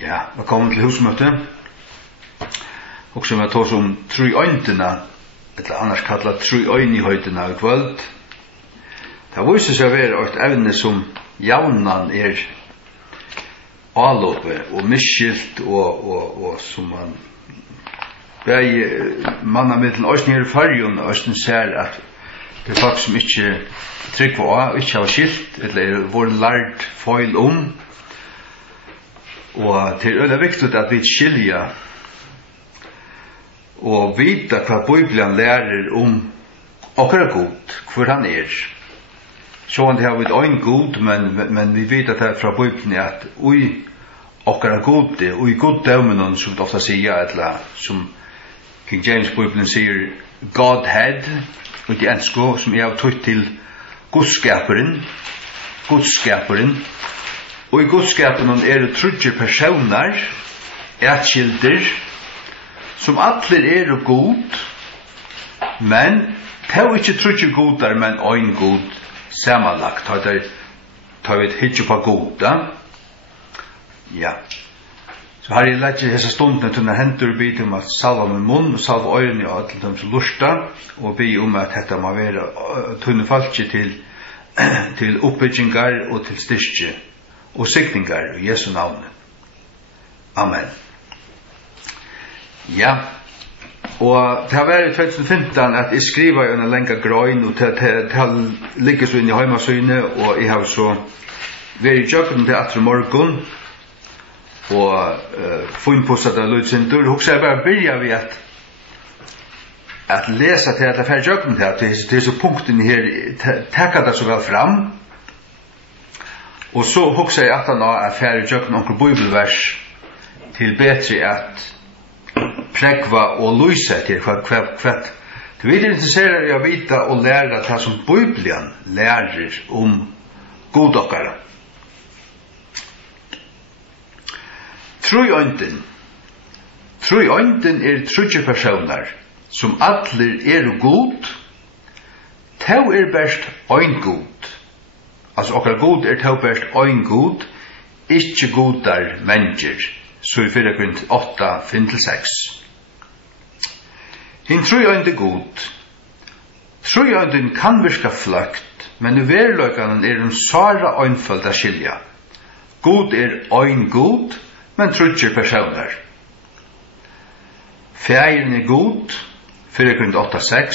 Ja, velkommen til husmøte. Og som jeg tar som tru øyntene, eller annars kallet tru øynihøytene i kvöld. Det viser seg å være et evne som jaunan avloppe og misskilt og som man manna middelen òsne her i fargen òsne ser at det er folk som ikke trygg på og ikke har skilt eller vår lært feil og det er øyla viktig at vi skilja og vita hva Bibelen lærer okkara god, hvor han Så det har vi en god, men vi vet at det fra Bibelen at ui okkara gode, ui goddømmen som vi ofta sier, eller som King James Bibelen sier, Godhead, og det ensko som jeg har tøtt til godskaperen, og i godskaperen det trudje personer, etskilder, som atler god, men det er ikke trudje godar, men ein god, samanlagt, tar vi et hitje på goda. Ja. Så har jeg lagt hese stundene til å hendur bit om at salva med munn og salva øyrene og alle dem som lusta og be om at dette må være tunne falskje til oppbyggingar og til styrke og sikningar i Jesu navn. Amen. Ja. Og det har vært i 2015 at jeg skriver i en lenga grøyn og det ligger så inn i heimasynet og jeg har så vært i jøkken til atre morgen og funnpusset av lydsindur. Hoksa jeg bare begynner vi at lese til at jeg fer jøkken til så punkten her tekka det så vel fram og så hoksa jeg at han er fer jøkken onkel bibelvers til bedre at prekva og lyse til hva. Du vet interesserer jeg å vite og lære det som Bibelen lærer godokkara. Trøyønden trudje personer som atler god, tau best ein god. Altså okkar god tau best ein god, ikkje godar mennesker. Så i 4 Korint 8, 5-6. Hinn trøyønde god. Trøyønden kan virka fløkt, men i verløkene sara øynfølt av skilja. God ein god, men trudje personer. Færen god, 4 Korint 8, 6.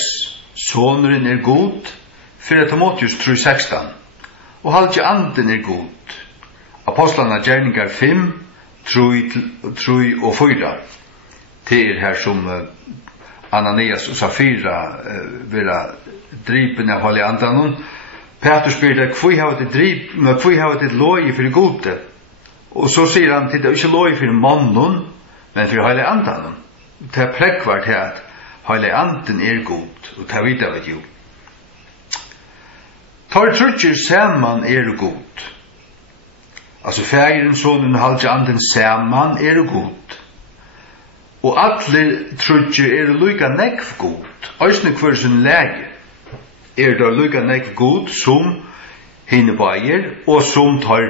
Soneren god, 4 Timotheus 3, 16. Og halvtje anden god. Apostlene gjerningar 5, 3 og 4. Til her som Ananias og Safira vera dripen av Hellige Andanon. Petrus spyr deg, hvor har det logi for gode? Og så sier han til det, ikke logi for mannen, men for Hellige Andanon. Det er prekvart her at Hellige Anden god, og det vidar vi jo. Tar trudjer saman god. Altså fægeren, sonen, halvtje anden saman god. Og alle trudje lykka nekv god. Øysne hver sin lege der lykka nekv god som hinne bæger og som tar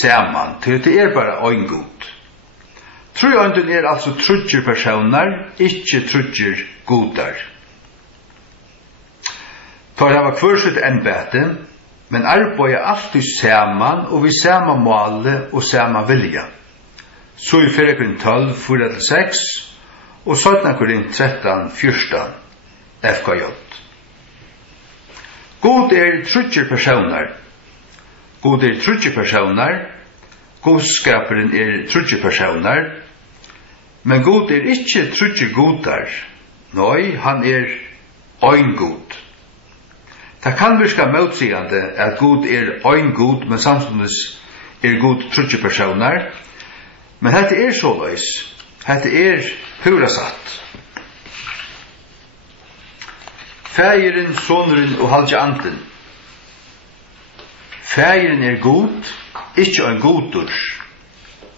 saman. Det bare ein god. Trøyønden altså trudje personer, ikkje trudje godar. Tar hava hver sitt embete, men arbeider alltid saman og vi sama måle og sama vilja. Så i 4 Korint 12, 4-6 og 17 Korint 13, 14 FKJ. God trudje personer. Godskaperen trudje personer. Men god ikkje trudje godar. Nei, han ein god. Det kan virka motsigande at god ein god, men samstundes god trudje personer. Men hette såleis. Hette pura satt. Fægeren, soneren og halvtje anden. Fægeren god, ikkje ein godur.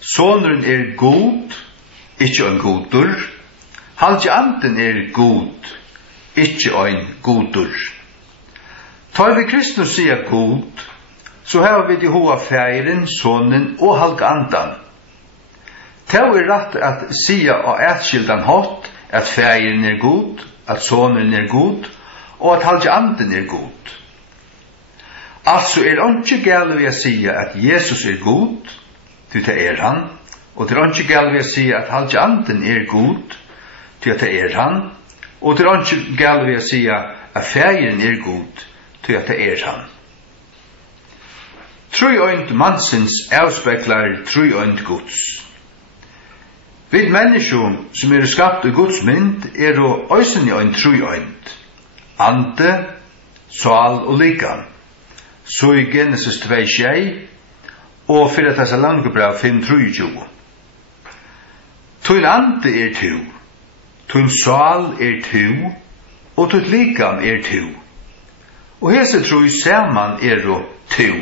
Soneren god, ikkje ein godur. Halvtje anden god, ikkje ein godur. Tar vi Kristus sier god, så har vi til hoa fægeren, sonen og halvtje andan. Det er rett at sia og etskildan hatt at fægeren er god, at sonen er god, og at halde anden er god. Altså ikke gale ved å si at Jesus er god, til det er han, og det ikke gale ved å si at halde anden er god, til det er han, og det ikke gale ved å si at fægeren er god, til det er han. Trøyøynt mannsins avspeklar trøyøynt Guds. Vi mennesker som er skapt i Guds mynd er og øysen i en trøyøynt, ante, sal og likan. Så i Genesis 2:6 og fyrir þessa langebrev 5:23. Tun ande er tu, tun sal er tu, og tun likan er tu. Og hese trúi saman er og tu.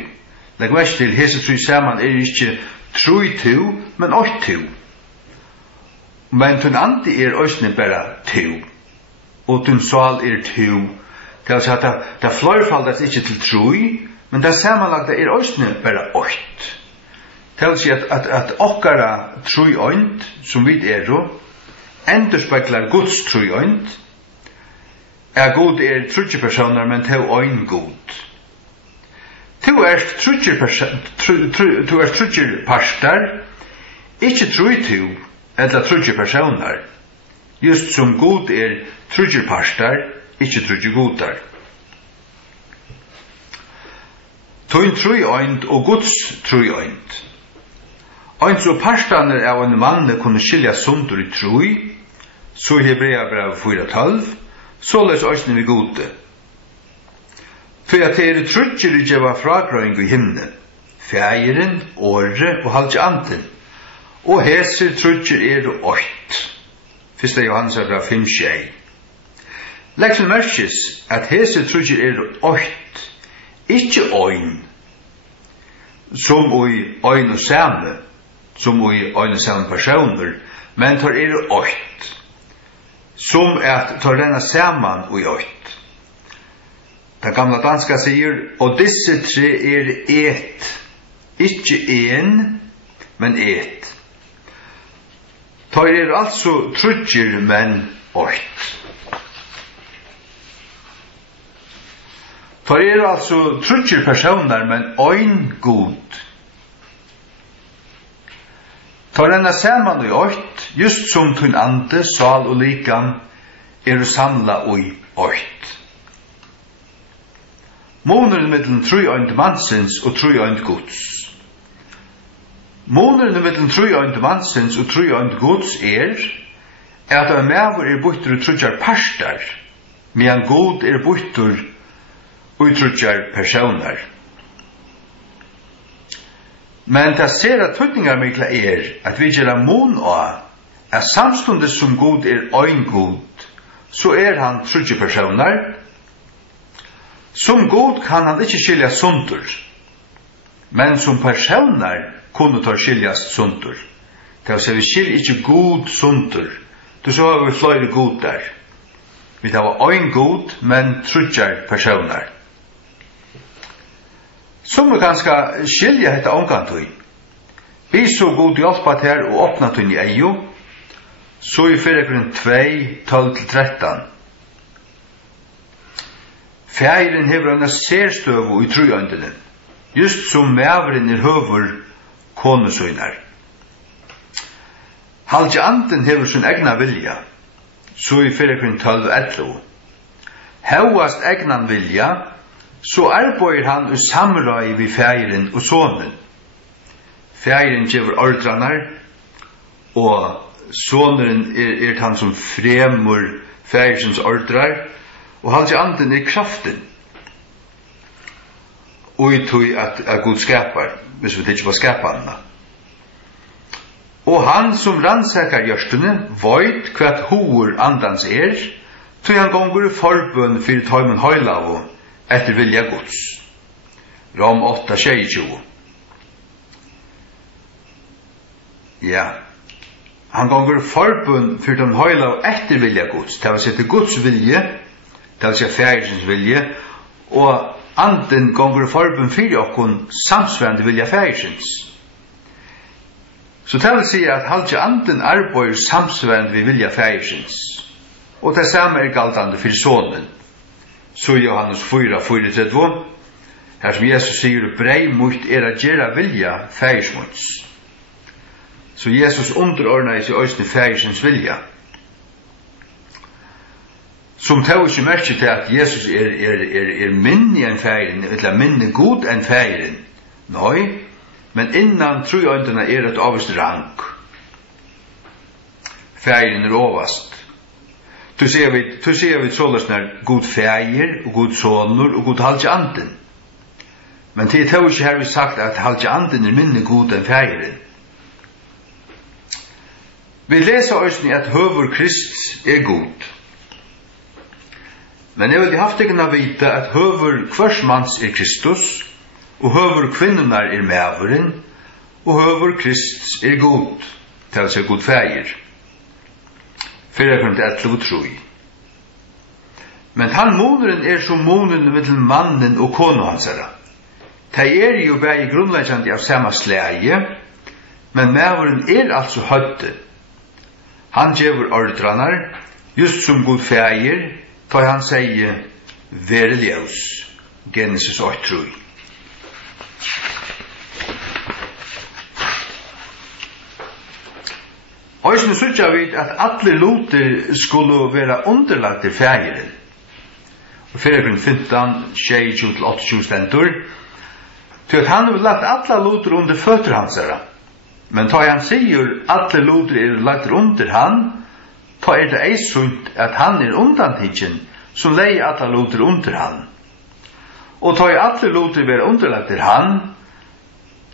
Legg merke til, hese trúi saman er ikke trúi tu, men åt tu. Men tun ande er òsne bara tu, og tun sal er tu. Det er at det fløyrfaldas ikke til trúi, men det samanlagda er òsne bara åt. Det vil si at okkara trúiøynt, som vi er, endurspeglar Guds trúiøynt, er god er trúdje personer, men til øyn god. Tu er trúdje pastar, ikke trúi tu, eller trúdje personer, just som god er trúdje pastar, ikke trúdje godar. Tøyn trúiøynt og Guds trúiøynt. Eins og parstaner av en mann kunne skilja sundur i trúi, så i Hebreabrev 4:12, såleis òsne vi gode. For at det er trúdjer i djeva fragrøyng i himne, fægeren, åre og halvtje anten, og hese trúdjer er ått. 1. Johannes brev 5:6. Legg til merkes at hese trúdjer er ått, ikke øyn, som i øyn og samme, som i øyn og samme personer, men tar er ått, som at tar denne saman og i ått. Den gamla danska sier, og disse tre er et, ikke en, men et. Tar er altså trúdjer, men ått. Tar er altså trúdjer personer, men øyn god. Tar denne saman i ått, just som tun ande, sal og likan, er samla i ått. Måneren mellom trúiøynt mannsins og trúiøynt Guds. Måneren mellom trúiøynt mannsins og trúiøynt Guds at av mæver er buttur og trúdjar parstar, medan god er buttur og trúdjar personer. Men det ser at tøyningarmikla at vi gjerra mån av at samstundes som god er øyn god, så er han trúdje personer. Som god kan han ikke skilja sundur, men som personer kunne ta skiljas sundur. Det vil si vi skiljer ikke god sundur, så har vi flere god der. Vi tar øyn god, men trúdjar personer. Som vi kanskje skilja dette omkantøy. Vi så god hjelpa til å åpna tøyn i eio, så i Filipperne 2:12-13. Fægeren hever en særstøv i trúiøyntene, just som mæveren er høver konesøynar. Halvtje anden hever sin egna vilja, så i Filipperne 12:11. Hevast egnan vilja, så arbeider han i samrøy vi fægeren og sonen. Fægeren gjever ordranar, og soneren er han som fremur fægerens ordrar, og halvtje anden er kraften. Og i tog at Gud skapar, hvis vi ikke var skapanna. Og han som rannsakar hjørstene, veit hva hoer andans tog han gonger i forbund fyrir tøymen høylavu, etter vilja Guds. Rom 8:22. Ja. Han gonger forbund fyrir tøymen høylavu etter vilja Guds. Det vil si til Guds vilje, det vil si fægerens vilje, og anden gonger forbund fyrir okkun samsvarande vilja fægerens. Så det vil si at halvtje anden arbeider samsvarende vi vilja fægersins. Og det samme galtande for sonen. Så Johannes 4:34, her som Jesus sier, brei mot a gjerra vilja fægersmuts. Så Jesus underordner seg òsne fægersins vilja. Som tar ikke merke til at Jesus minne enn fægeren, eller minne god enn fægeren. Nei, men innan trojøyndene et avvist rang. Fægeren ovast. Tu ser vi såløsner god fæger, og god sonur, og god halvtje anden. Men det tar ikke her vi sagt at halvtje anden minne god enn fægeren. Vi leser òsne at høver Krist god. Men jeg vil haft ikke vite at høver kvarsmanns Kristus, og høver kvinnenar mæveren, og høver Krist god, til å si god fægir. 4:11-3. Men han moneren som moneren mellom mannen og konu hansara. De jo bare grunnleggjande av samme slæge, men mæveren altså høtte. Han gjevur ordranar, just som god fægir, da han sier, vere ljøs, Genesis 8:3. Og som sutja vid at alle loter skulle være underlagt til fægeren. Og 4:15-28 stendur, til at han har lagt alle loter under føtter hansara. Men da han sier alle loter lagt under han, ta det ei sunt at han undantidgen som lei alle loter under han. Og ta alle loter være underlagt til han,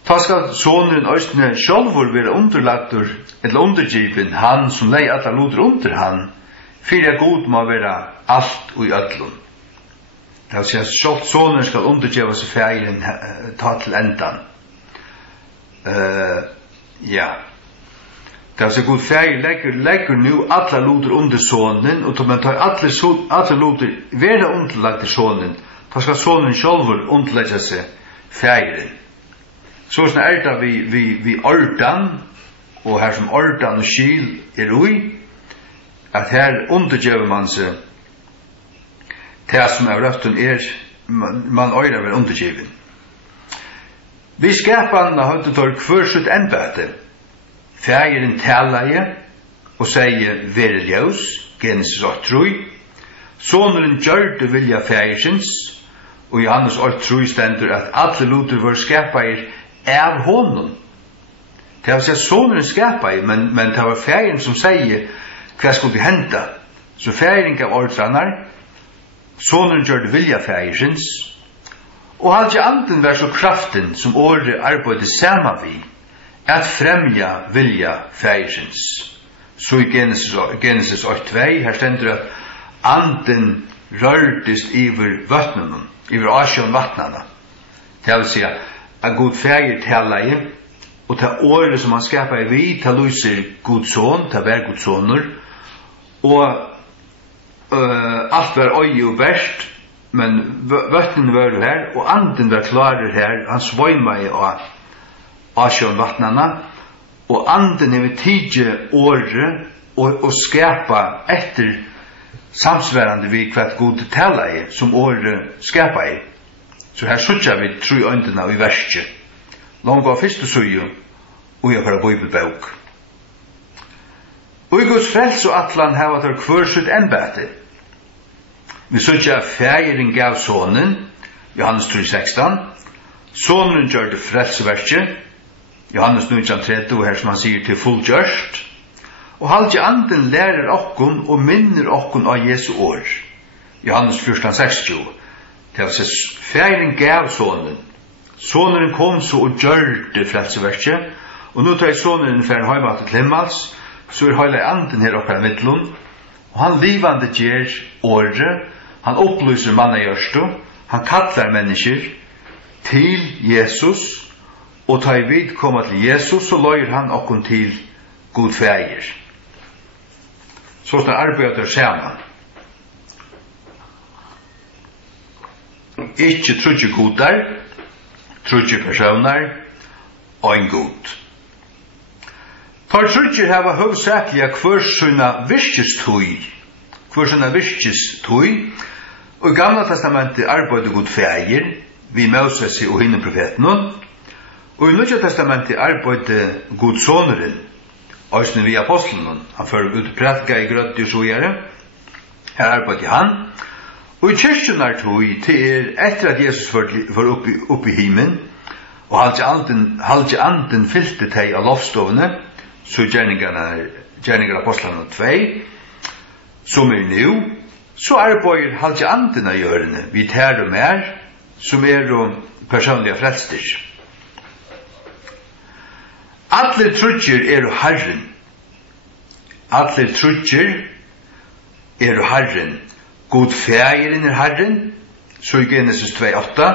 ta skal sonen østene sjálfur være underlagtur, eller undergiven han som lei alle loter under han, fyrir god må være alt og i öllum. Det vil si at sjálft sonen skal undergiva seg fægeren ta til endan. Ja. Det vil si god fægir legger nu alle loter under sonen, og man tar alle loter være underlagt til sonen, da skal sonen sjálfur underlegge seg fægeren. Så det vi ordan, og her som ordan og skil ui, at her undergjøver man seg det som røften man øyre vil undergiven. Vi skapanna høyde tar kvørsutt embete. Fægeren talaje og sier vere ljøs, Genesis 8:3. Soneren gjørte vilja fægersins, og Johannes 8:3 stendur at alle loter var skapair av honom. Det vil si at soneren skapair, men det var fægeren som sier hva skulle henta. Så fægeren gav ordranar, soneren gjørte vilja fægersins, og halvtje anden var så kraften som året arbeidde sama vi, at fremja vilja fægersins. Så i Genesis 8:2, her stendur at anden rørtist iver vattnene, iver asjon vattnene. Det vil si at god fæger talaje, og det året som han skapar vi, det lyser god son, det var god soner, og alt var øye og verst, men vattnene var her, og anden var klarer her, han svøyma i asjon vattnene, og anden er vi tidje året, og skapa etter samsværande vi hva god tala i, som året skapa i. Så her sutja vi tru øyndina i verset. Langt av fyrste suju, og jeg har bibelbok. Og i Guds frels og atlan hava der kvørsutt embete. Vi sutja fægeren gav sonen, Johannes 3:16, sonen gjør det frelseverket, Johannes 9:30, her som han sier til fullgjørst, og halvtje anden lærer okkon og minner okkon av Jesu år. Johannes 14:60. Det vil si, fægeren gav sonen. Soneren kom så og gjør det frelseverket, og nå tar soneren færen heimat til himmels, så heile anden her okkar midtlun, og han livande gjer året, han opplyser mannagjørstu, han kallar mennesker til Jesus, og ta i vid koma til Jesus, så løyer han okkon til god fægir. Så skal arbeider saman. Ikke trudje godar, trudje personar, og en god. Tar trutjer hava hovedsakliga kvarsuna virkestui. Kvarsuna virkestui. Og i Gamla testamentet arbeidde god feir, vi Moses og hinne profeten. Og i Nya testamentet arbeidde god soneren, òsne vi apostelen. Han fører ut prætka i grøtti og så gjerne. Her arbeidde han. Og i kyrkjene tog til etter at Jesus var oppe i himmelen, og halde anden fylte teg av lovstovene, så gjerningar apostlene 2, som nu, så arbeider halde anden av gjørende, vi tær og mer, som personlige frelster. Alle trudger Herren. Alle trudger Herren. God fægeren Herren, så i Genesis 2:8.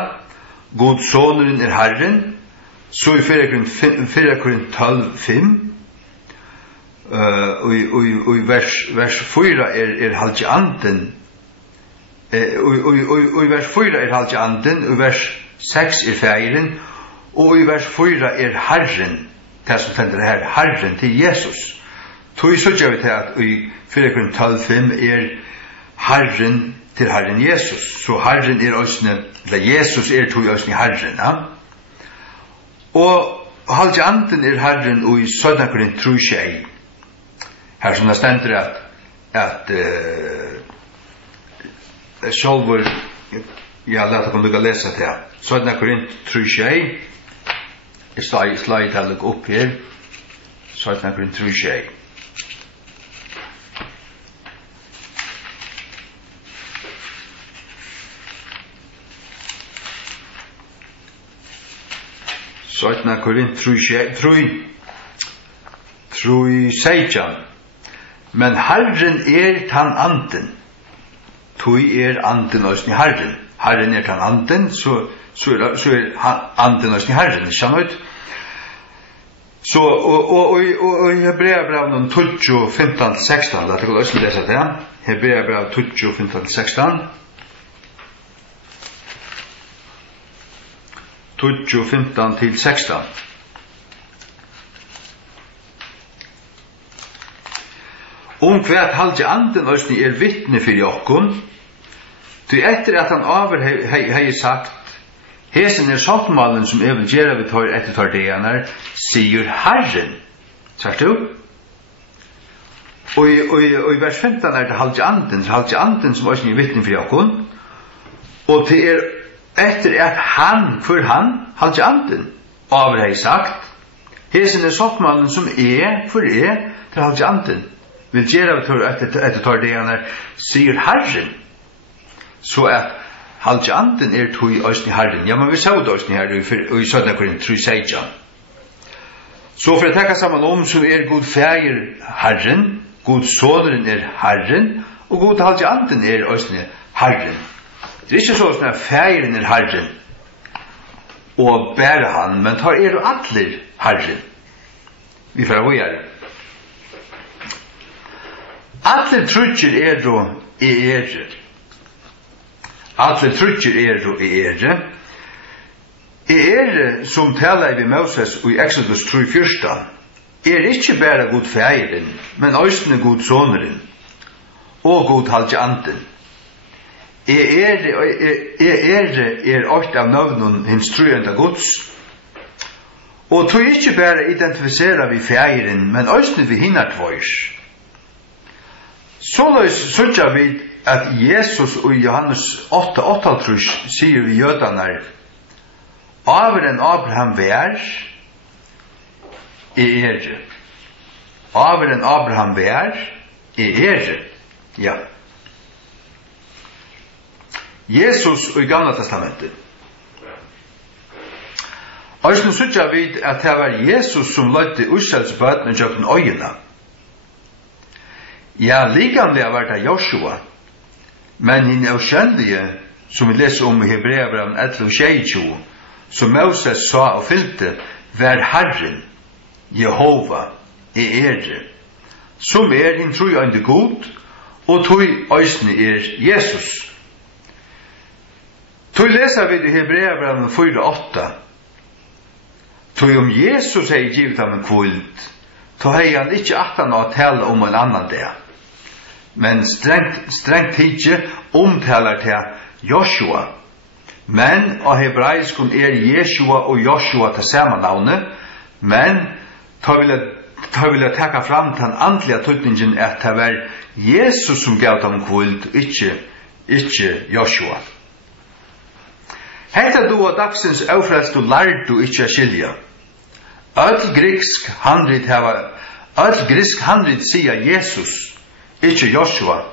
God soneren Herren, så i 4 Korint 12:5. Og i vers 4 halvt anden. Og i vers 4 halvt anden, og i vers 6 fægeren, og i vers 4 Herren. Det som stender her, Herren til Jesus. Tog så gjør vi til at i 4 Korint 12:5 Herren til Herren Jesus. Så Herren òsne, eller Jesus tog òsne Herren. Ja? Og halvt anden Herren og i 17 Korint 3:6. Her som det stender at sjálfur, ja, leta kom lukka lesa til 17 Korint 3:6. Jeg slår til å opp her. 17 Korint 3:6. Søytna Korint 3:16. Men Herren tan anden. Tui anden òsni Herren. Herren tan anden, så anden òsni Herren. Skjønner så, og Hebreabrevet 12:15-16, da kan også lese det. Hebreabrevet 12:15-16. 12:15-16. Hvert halde anden òsni vittne fyrir okkon, til etter at han hei sagt, hesen saltmalen som vil gjøre vi tar etter tar deanar, sier Herren. Sagt du? Og i vers 15 det halde anden som òsni vittne fyrir okkon, og til etter at han, for han, halde anden, hei sagt, hesen saltmalen som for til halde anden, vil gjøre etter tar deanar, sier Herren. Så at halde anden tog òsni Herren. Ja, men vi sa det òsni her i 17 Korint 3:16. Så for å tenke sammen så god fæger Herren, god soneren Herren, og god halde anden òsni Herren. Det ikke sånn at fægeren Herren, og bære han, men tar atler Herren. Vi får gjøre. Alle trudger Alle trudger som talar vi Moses i Exodus 3:14 ikke bare god fægeren, men òsne god soneren, og god halde anden. Åkt av navnen hins truyenda gods, og tog ikke bare identifisera vi fægeren, men òsne vi hinnar tvøys. Så sønner vi at Jesus og Johannes 8:38 sier vi jødene Averen Abraham vær Averen Abraham vær ja. Jesus og i Gamla testamentet. Og så sønner vi at det var Jesus som løyte Israelsbøten og kjøpte øyene. Ja, likanlega var det Joshua, men hinn avkjennlige, som vi leser i Hebreabrevet 11:22, som Moses sa og fylte, var Herren, Jehova, som hinn trojande god, og tog òsne Jesus. Tog leser vi i Hebreabrevet 4:8, tog Jesus givet ham en kvult, då hei han ikkje attan å tala om en annan det. Men strengt tidje omtalar til Joshua. Men av hebraiskun Jeshua og Joshua til samme navnet, men ta vilja taka fram den andliga tøytningen at det var Jesus som gav dem kvult, ikkje Joshua. Hetta du og dagsens aufrelst og lærd du ikkje skilja. Öll grisk handrit sier Jesus, ikkje Joshua,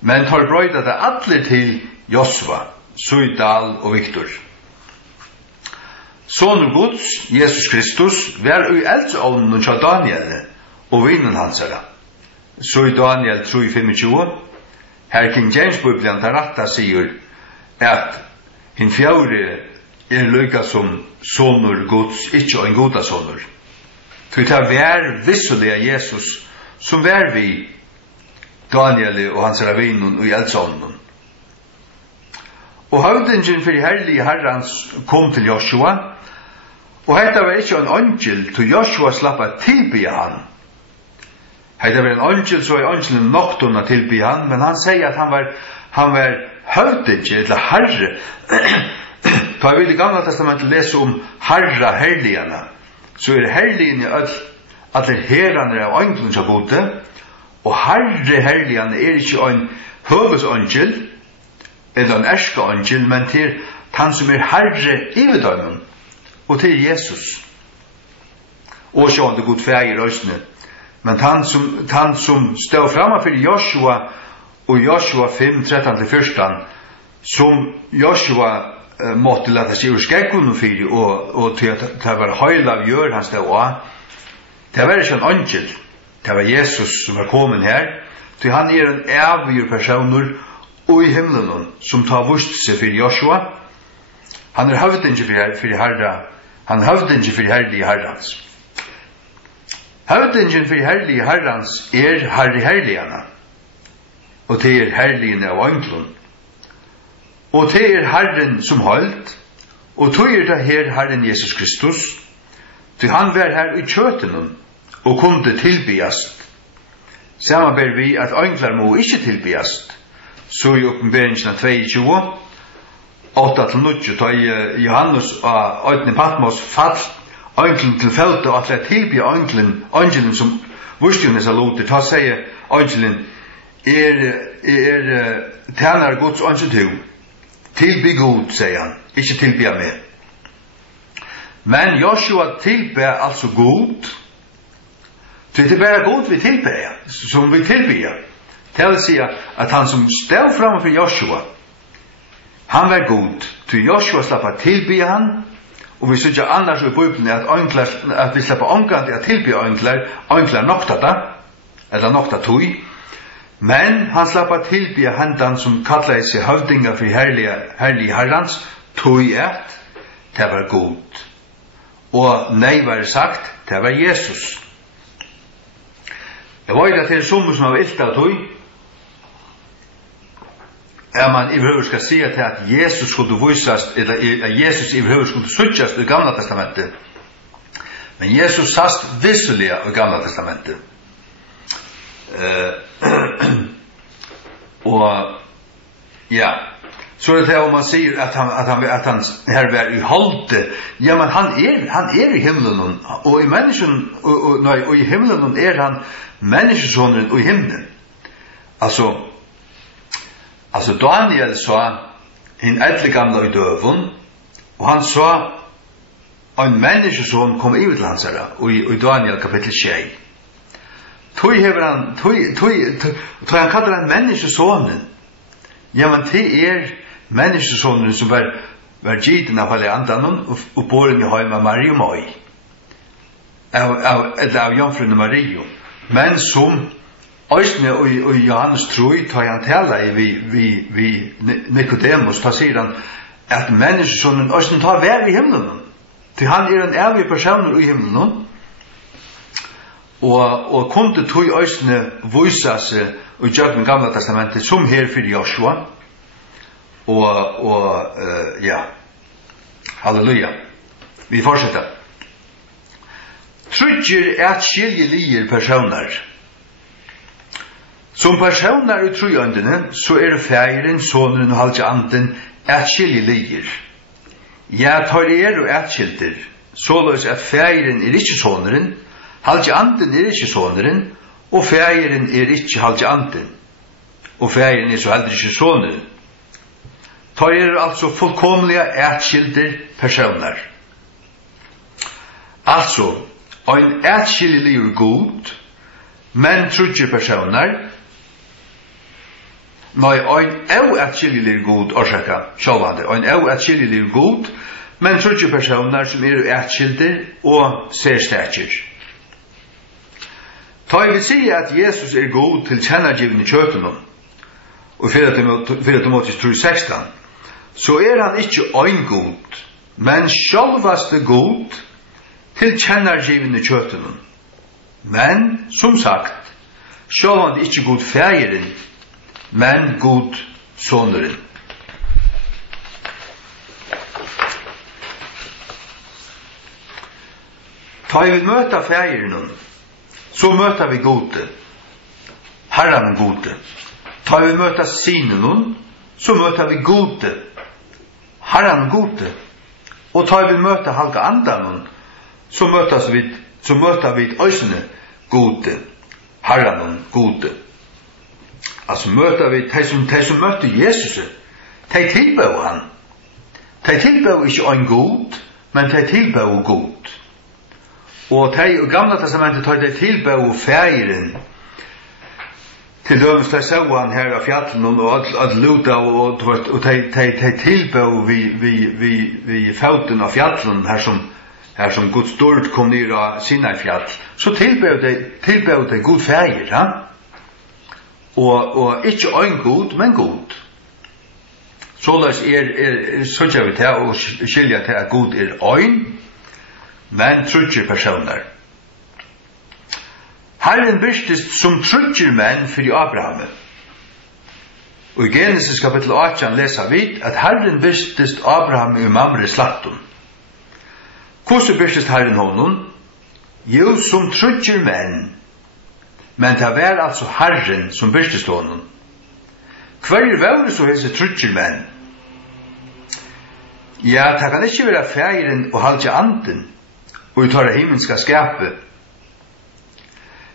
men tar brøyda det atler til Josua, Suidal og Viktor. Sonur Guds, Jesus Kristus, var i eldsovnen til Daniel og vinen hansara. Så i Daniel 3:25, her King James Bibelen tar ratta sier at hin fjore lykka som sonur Guds, ikkje en goda sonur. Så det var vissulega Jesus som var vi Daniel og hans ravinen og i eldsovnen. Og høvdingen for herlige herrans kom til Joshua, og hetta var ikkje en angel til Joshua slappa tilbya han. Hetta var en angel, så er angelen noktona tilbya han, men han sier at han var høvdingen, eller herre. Da vi i Gamla Testamentet leser om herra herligana, så er herligene alle herrene av angelen som gode, og herre herligane er ikkje en høvesangel, eller en erskaangel, men til han som er herre i vedøymen, og til Jesus. Og så han det god fæg i røysene. Men han som stod framme for Joshua, og Joshua 5:13-14, som Joshua måtte lade seg ur skeggun fyrir, og til at det var høyla av gjør han stod av, det var ikke en angel, det var Jesus som var kommet her, til han er en avgjør personer og i himmelen som tar vust seg for Joshua. Han er høvdingen for herra, han er høvdingen for herlige herrans. Høvdingen for herlige herrans er herre herligana, og det er herligene av angelen. Og det er Herren som holdt, og det er det her Herren Jesus Kristus, til han var her i kjøtenen, og kunne tilbyast. Samme ber vi at angler må ikke tilbyast. Så i oppenberingen av 22, 8-9, da Johannes og Øyden Patmos fall angelen til feltet, og at det tilby angelen som vurstjonen er loter, da sier angelen, tjener Guds angel til. Tilby god, sier han, ikke tilby meg. Men Joshua tilby altså god, det er bare god vi tilby, som vi tilby. Det vil si at han som stod fremme for Joshua, han var god, til Joshua slapp tilby han, og vi synes annars i Bibelen at vi slipper omgang til at tilby angler nokta da, eller nokta tog, men han slapp tilby hendan som kallar seg høvdinga for herlige herrans, tog et, det var god. Og nei var sagt, det var Jesus. Jeg vet at det er som har ilt av tog, man i behøver skal si til at Jesus skulle visast, eller Jesus i behøver skulle suttjast i Gamla Testamentet. Men Jesus sast visselig i Gamla Testamentet. Og ja, så er det om man sier at han her var i holde. Ja, men han er i himmelen, og i mennesken, og i himmelen er han menneskesonen og i himmelen. Altså Daniel sa en eldre gamle i døven, og han sa en menneskeson kom i til hans herre, og i Daniel kapittel 6. Tog han kallar han menneskesonen. Ja, men det er menneskesonen som var giten av alle andanen, og båren i høyma Marie og Moi. Av jomfruen Marie. Men som Øysne og Johannes Troi tar han tala vi Nicodemus, ta sier han at menneskesonen Øysne tar vær i himmelen. Til han er en evig person i himmelen. Og kunde tog Øysne vysa seg og gjør med Gamla Testamentet som her for Joshua. Ja, halleluja. Vi fortsetter. trudger atskiljelige personer. Som personer i trojøndene, så feiren, soneren og halvtje anden atskiljelige. Ja, tar og atskilder, såleis at feiren ikke soneren, halvtje anden ikke soneren, og feiren ikke halvtje anden. Og feiren så heller ikke soneren. Tar altså fullkomlige atskilder personer. Altså, ein atskiljelig god, men trudger personer, ein atskiljelig god, orsaka, sjálvandi, ein atskiljelig god, men trudger personer som atskilder og særstætjer. Ta vi si at Jesus god til kjennagivende kjøtenen, og 4 Timotheus 3:16, så han ikke ein god, men sjálvaste god, til kjennargivende kjøtenen. Men, som sagt, sjåvan ikke god feiren, men god soneren. Ta vi møta feiren, så møta vi gode, herren gode. Ta vi møta sinen, så møta vi gode, herren gode. Og ta vi møta halga andan, så møter vi øysene gode, herren gode. Altså møter vi de som møter Jesus, de tilbøv han. De tilbøv ikke en god, men de tilbøv god. Og de i gamle testamentet de tilbøv feiren. Til dømes de så han her av fjallene og at luta og de tilbøv vi fauten av fjallene her som Guds stort kom ned av Sinai fjall, så tilbød de god feir, ja? Og ikke en god, men god. Såleis sånn vi til å skilja til at god ein, men trudger personer. Herren byrstist som trudger menn for Abraham. Og i Genesis kapittel 8 leser vi at Herren byrstist Abraham i Mamre slaktun. Hvordan byrstist Herren honom? Jo, som trudger menn. Men det var altså Herren som byrstist honom. Hver var det så hese trudger menn? Ja, det kan ikke være feiren og halvtje anden, og uttale himmelska skapet.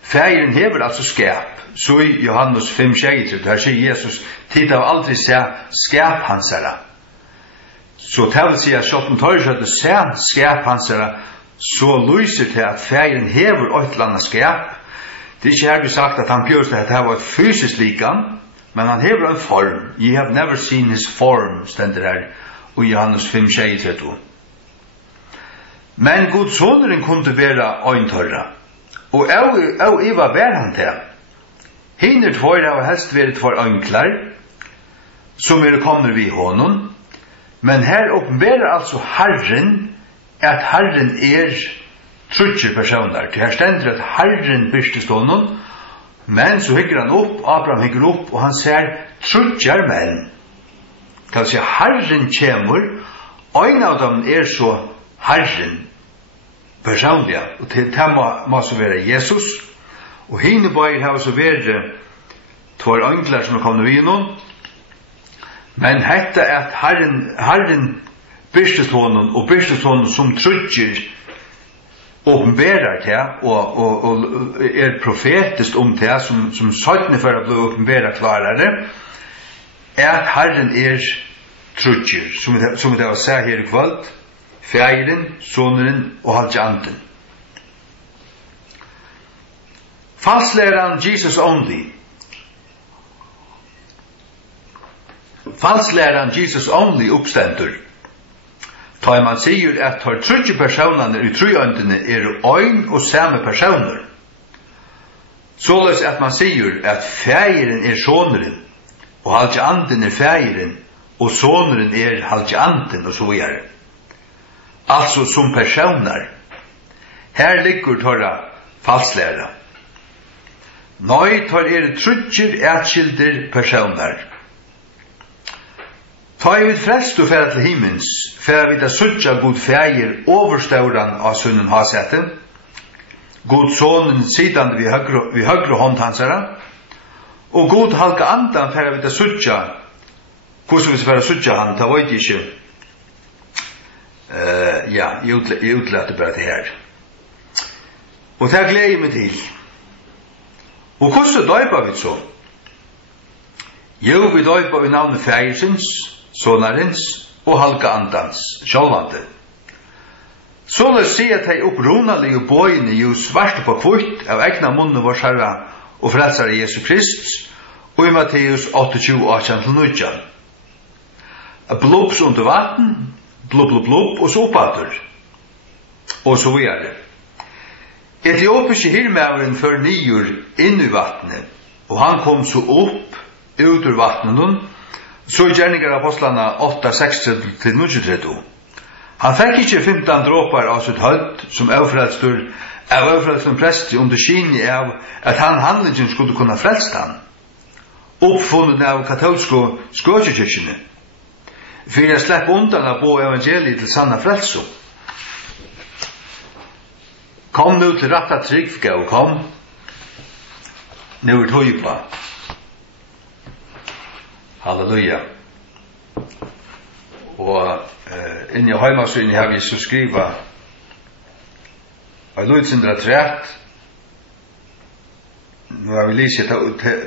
Feiren hever altså skap. Så i Johannes 5:23, her sier Jesus, tid av aldri se skap hansara. Så det vil si at sjåtten tar at du ser skap hansara, så lyser til at feiren hever et eller annet skap. Det er ikke her vi sagt at han bjørste at det var et fysisk likam, men han hever en form. You have never seen his form, stender her, og Johannes 5:23. Men god soneren kunne være øyntørra, og Eva var han til. Hinner tvær har helst vært for øynklar, som kommer vi honom, men her åpenberer altså Herren at Herren trudger personer. Til her stender at Herren byrstist honom, men så hygger han opp, Abraham hygger opp, og han ser trudger menn. Det vil si Herren kommer, en av dem så Herren personlig, og til det må så være Jesus, og henne bare har så vært tvær øngler som kommet vi innom, men hette at Herren byrstist honom, og byrstist honom som trudger åpenberer til, og profetisk om til, som søttene for å bli åpenberer klarere, at Herren trudger, som det var sagt her i kveld, feiren, soneren og halvtje anden. Falslæran Jesus only. Falslæran Jesus only uppstendur. Ta man sier at tar trudge personene i trojøndene ein og samme personer. Såleis at man sier at feiren soneren, og halvtje anden feiren, og soneren halvtje anden, og så videre. Altså som personer. Her ligger tåra falslæra. Nei, tar trudger atskilder personer. Ta vi frelst og færa til himmens, færa vi da suttja god feir overstauran av sunnen hasete, God sonen sidande vi högre hånd hansara, og god halka andan færa vi da sutja, hvordan vi skal færa sutja han, ta vet ikke, jeg utletter bare det her. Og det gleder jeg meg til. Og hvordan døyper vi så? Jo, vi døyper i navnet Fægersins, Sonarins og halka andans, sjálvande. Så la oss si at de opprunalige bøyene jo svart på kvitt av egna munnen vår Herre og frelsare Jesu Krist, og i Matteus 28:18-19. Blubs under vatten, blub, blub, blub, og så oppater. Og så videre. Etiopiske hirmæveren før nyer inn i vattnet, og han kom så opp ut ur vattnet, så i gjerninger apostlene 8:6-9. Han fikk ikke 15 dråpar av sitt hødd som avfrelstur prest under skinnet av at han handlingen skulle kunne frelst han, oppfunnet av katolske skåkekirkene, for jeg slapp undan å bo evangeliet til sanna frelso. Kom nu til ratta trygg, og kom. Nu tog på. Halleluja. Og inn i heimasyn har vi så skriva av Lutsindra 3. Nu har vi lyst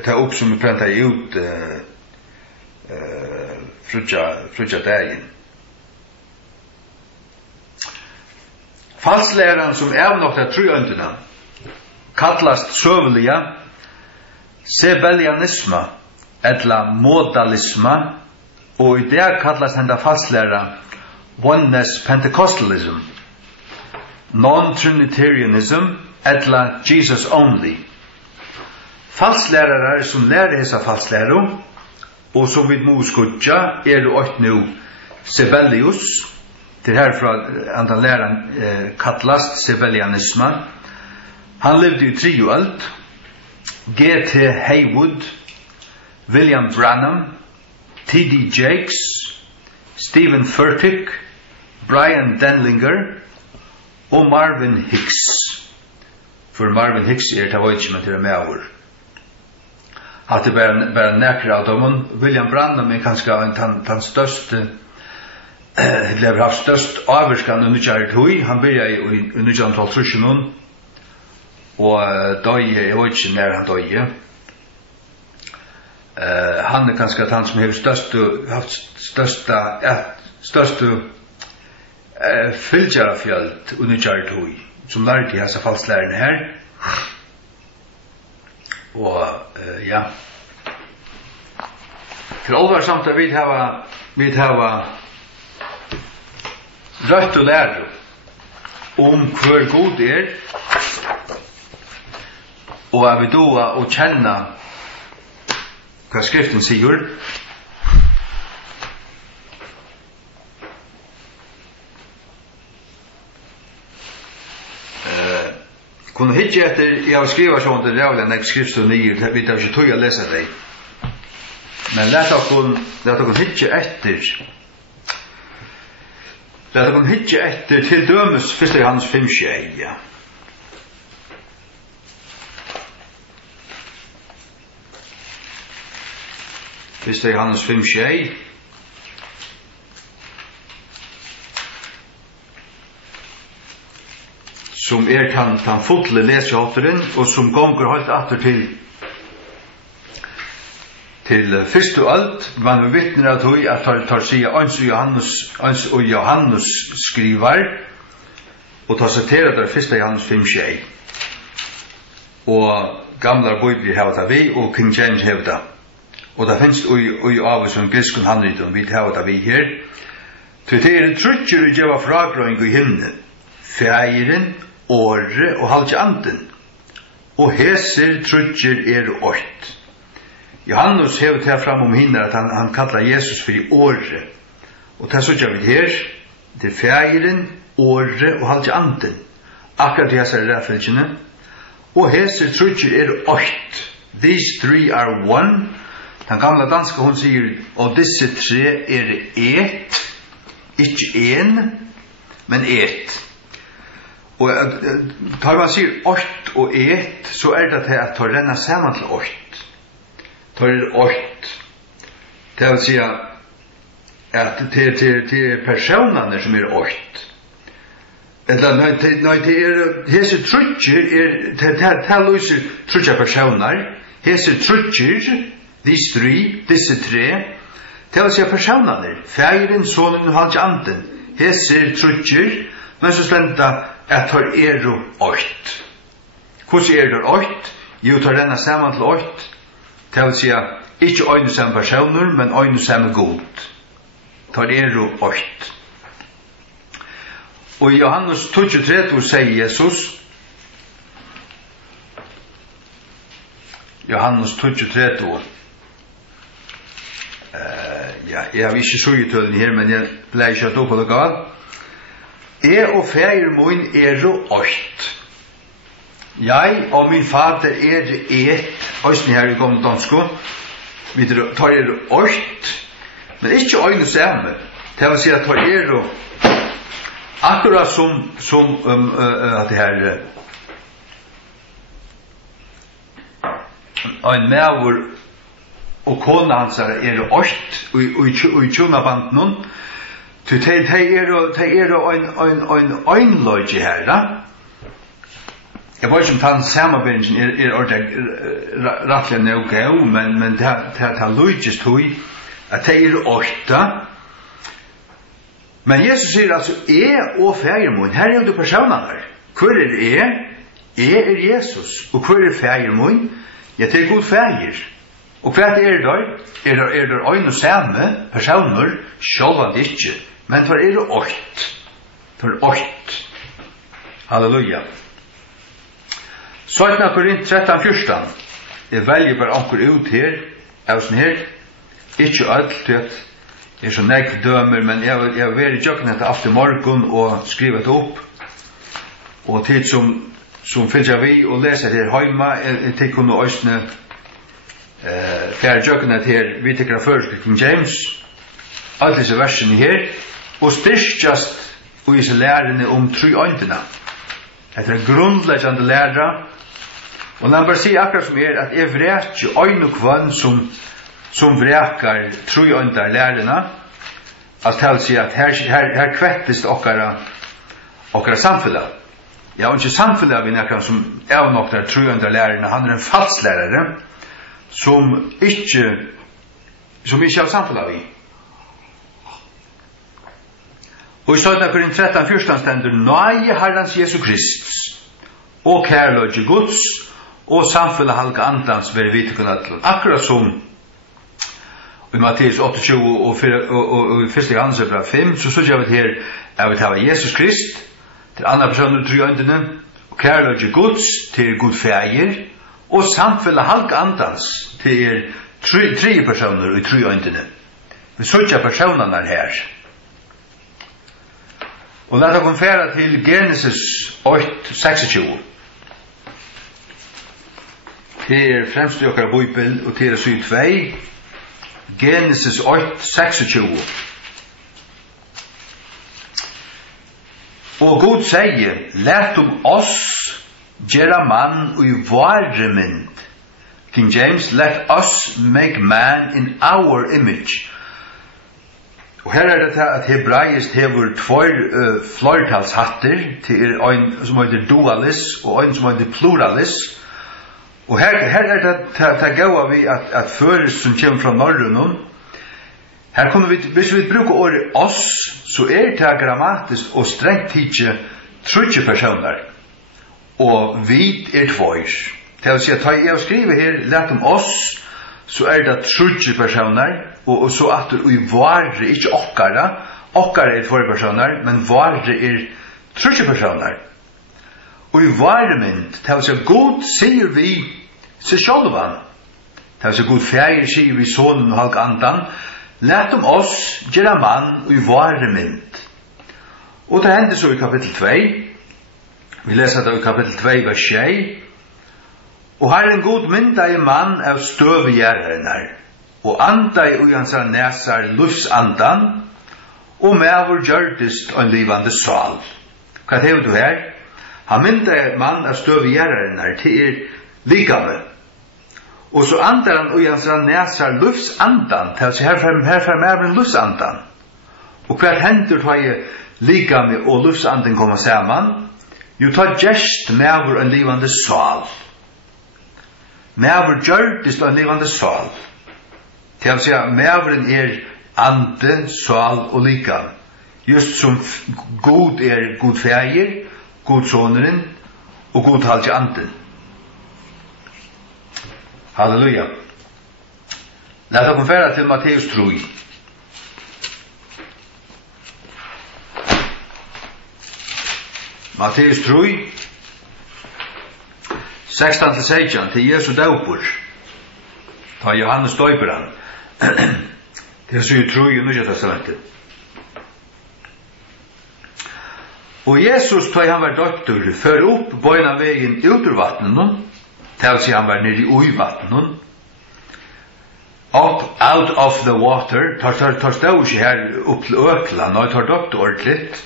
ta opp som vi prenta ut frutja dagen. Falslæran som evnokta trøyøndina kallast søvelige sebellianisma etla modalisma, og i det kallast henda falslæra oneness pentecostalism, non-trinitarianism etla Jesus only. Falslærarar som lærer hesa falslæru, og som vi må skudja åt nu Sebellius, til herfra andan læran kallast sebellianisma. Han levde i 3 alt. G.T. Haywood, William Branham, T.D. Jakes, Stephen Furtick, Brian Denlinger og Marvin Hicks. For Marvin Hicks det var ikke med til med over. At det bare nekre av dem. William Branham kanskje den største lever haft størst avvirkan under kjæret hui. Han begynte i 1912 og døye, jeg vet ikke når han døye. Han kanskje han som har haft største fylgjarafjöld under kjæret hui, som lærte hese falslærerne her. Og ja, til alvarsamt at vi hava rødt og lære om hver god og at vi doa og kjenne hva skriften sier. Kunne hitje etter, jeg har skrivet sånn til rævlig enn skriften og nye, vi tar ikke tog å lese det. Men lett dere hitje etter, til dømes 1. Johannes 5:6, ja. Første Johannes 5:6. Som tan fotle lesehåtteren, og som gonger helt atter til første alt, men vi vittner at hui at tar sida ans og Johannes skriver, og tar sitera der 1. Johannes 5:6. Og gamla bibli hava det vi, og King James hava det. Og det finnes ui av som griskun handritum, vi hava det vi her. Til det trutjer å gjeva fragrøyng i himnen, feiren, åre og halvtje anden, og heser trutjer årt. Johannes hever til fram hinner at han kallar Jesus for i åre, og det så gjør vi her, til feiren, åre og halvtje anden, akkurat de heser ræffelgjene, og heser trutjer årt. These 3 are one. Den gamla danska hun sier, og disse 3 et, ikke en, men et. Og tar man sier 8 og 1, så det til at tar renna sammen til 8. Tar 8. Det vil si at til personene som 8. Eller når det hese trutcher det løser trutcher personer. Hese trutcher, disse tre, det vil si personene. Feiren, sonen og hans anden. Hese trutcher, men så slenta at tar 8. Hvordan det 8? Jo, tar denne sammen til 8. Det vil si ikke øyne samme personer, men øyne samme god. Tar 8. Og i Johannes 23 sier Jesus, Johannes 23, jeg har ikke sugetølen her, men jeg ble ikke hatt opp på det galt. Jeg og feir min 8. Jeg og min fader et, òsne her i gamle dansko, vi tar 8, men ikke øyne samme. Det vil si at tar akkurat som at det her en mævur og kona hans 8 og i tjonabanden til det en øynløgje her da. Jeg vet ikke om den samarbeidningen rettelig nøy, men det løgjes tog at det 8. Men Jesus sier altså, og feirmån, her du personene. Hvor jeg? Jeg Jesus. Og hvor feirmån? Ja, det god feir. Og hva der? Der øyne samme personer, sjålvan ikke. Men for 8. For 8. Halleluja. 17 Korint 13-14. Jeg velger bare anker ut her, av sånn her. Ikke alt, det så nekv dømer, men jeg vil være i jøkken etter after morgen og skrive det opp. Og tid som finner vi og leser det her hjemme, til kunne østene fjerde jøkken etter her, vi tenker først King James, alle disse versene her, og styrkjast og disse lærerne om 3 øyntene. Etter en grunnleggende lærer, og la meg bare si akkurat som at jeg vrekker øyne kvann som vrekar 3 øyntene lærerne, at det vil si at her kvettest okkara samfunnet. Ja, og ikke samfunnet vi nekker som nok der 3 øyntene lærerne, han en falslærere, som ikke har samfunnet vi. Og i 17 Korint 13-14 stender nøye Herrens Jesu Krist og kærløgje Guds og samfunnet halka andans ver vitekunnat til. Akkurat som i Matteus 28 og i 1. Johannesbrev 5 så jeg vet her jeg vil ha Jesus Krist til andre personer 3 øyntene og kærløgje Guds til Gud feir og samfunnet halka andans til 3 personer i 3 øyntene. Vi søkja personene her. Og la oss konfere til Genesis 8:26. Til fremst i okkar bibel og til syd 2. Genesis 8:26. Og Gud sier, let oss gjøre mann og i våre mynd. King James, let us make man in our image. Og her det at hebraisk hever 2 flertalshatter til en som heter dualis og en som heter pluralis. Og her det gav vi at føres som kommer fra Norrønnen. Her kommer vi, hvis vi bruker ordet oss, så det grammatisk og strengt tidlig 3 personer. Og vi 2. Det vil si at jeg skriver her, let oss, så det 3 personer, og så at i vare, ikke okkara 2 personer, men vare 3 personer. Og i vare mynd, det vil si at God sier vi seg sjálvan. Det vil si at God feir sier vi sonen og halk andan, let oss gjøre mann i vare mynd. Og det hender så i kapittel 2, vi leser det i kapittel 2, vers 6, og her en god mynda i mann av støvegjerrene, og anda i ujansar nesar lufsandan, og mevur gjørdist en livande sal. Hva hever du her? Han mynda man av støvgjeraren til likame. Og så andar han og hans næsar lufsandan, til seg herfram en lufsandan. Og hva hendur tar jeg likame og lufsanden kommer saman? Jo, tar gest mever en livande sal. Mever gjørtist en livande sal. Til seg meveren ande, sal og likam. Just som god god feir, god soneren og god halvt anden. Halleluja. Lad oss konfera til Matteus 3. Matteus 3, 16-16, til Jesu daupur. Ta Johannes døyper han. Til så jo 3 i Nýja testamentet. Og Jesus, da han var døyper, før opp bøyna vegen ut ur vattnet, til seg han var nere i uivattnet, out of the water, tar stå ikke her opp til økla, når tar døpt ordentligt,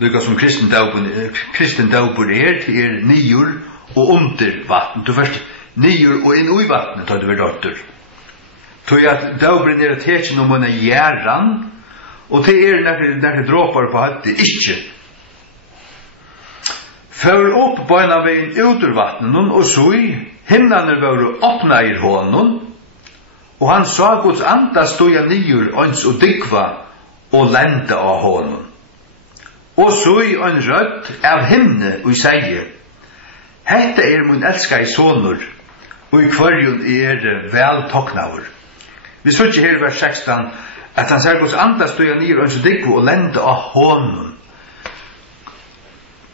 lukka som kristen daupur til nior og under vatten. Du først nior og inn i vattnet tar du ved døtter. Tog at daupuren tekjen om henne gjerran, og til nekker dråpar på hatt det ikke. Før opp bøyna veien ut ur vattnet, og så i himnene var åpna i hånden, og han sa Guds anda stod nior ans og dykva og lente av hånden. Og så i en rødt av himne og sier, hette min elska i sonur, og i kvarjon vel toknaver. Vi så ikke her i vers 16, at han sier Guds anda stod nior ans og dykva og lente av hånden.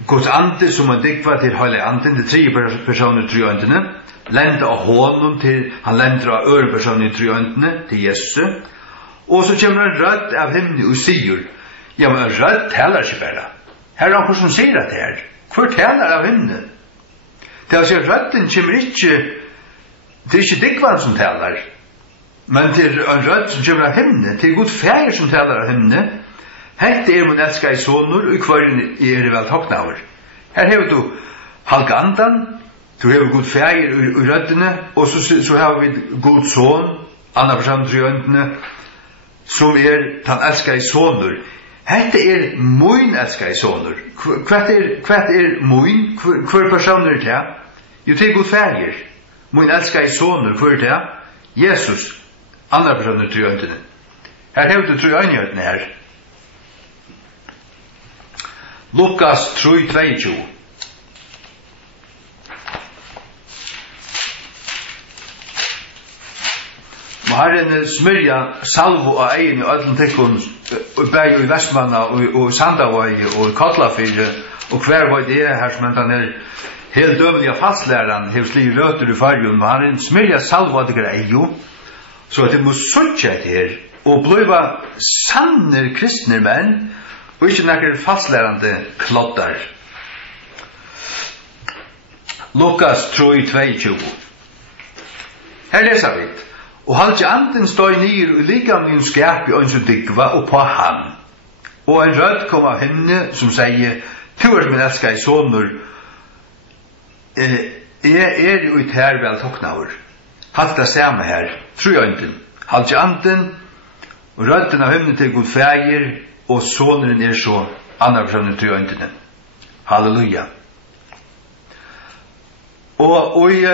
Guds ande som han dykva til heilig anden, det 3 personer 3 andene, lente av hånden til, han lente av øre personer 3 andene, til Jesus, og så kommer han rødt av himne og sier, ja, men rødt taler ikke bare. Her er han som sier det her. Hvor taler av himne? Det er å si at rødden kommer ikke, det er ikke dykvan som taler, men det er en rødt som kommer av himne, det er god feir som taler av himne. Hette min elska i sonur, og kvarjen vel toknaver. Her har du halka andan, du har god feir i røddene, og så har vi god son, anna person 3 øndene, som tan elska i sonur. Hette min elska i sonur. Hva min? Hver person det? Jo, det god feir. Min elska i sonur, hva det? Jesus, anna person 3 øndene. Her har du 3 øndene her. Lukas 3:22. Og Herren smyrja salvo av egin i öllum tekkun, bæg i Vestmanna og Sandavøy og Kallafyr og hver var det her som han helt dømelig av fastlæran hef slik løter i fargen, men Herren smyrja salvo av det egin, så at det må suttje det her og bliva sanner kristner menn og ikke nekker fastlærende kloddar. Lukas 3:22. Her leser vi. Og halvtje anden stod nir og likamlig skap i ønsk og dykva og på han. Og en rød kom av henne som sier, tu min elska i sonur, jeg ut her vel toknaver. Halt det samme her, 3 ønden. Halvtje anden, og rødden av henne til god feir, og soneren så andre personer 3 øndene. Halleluja. Og i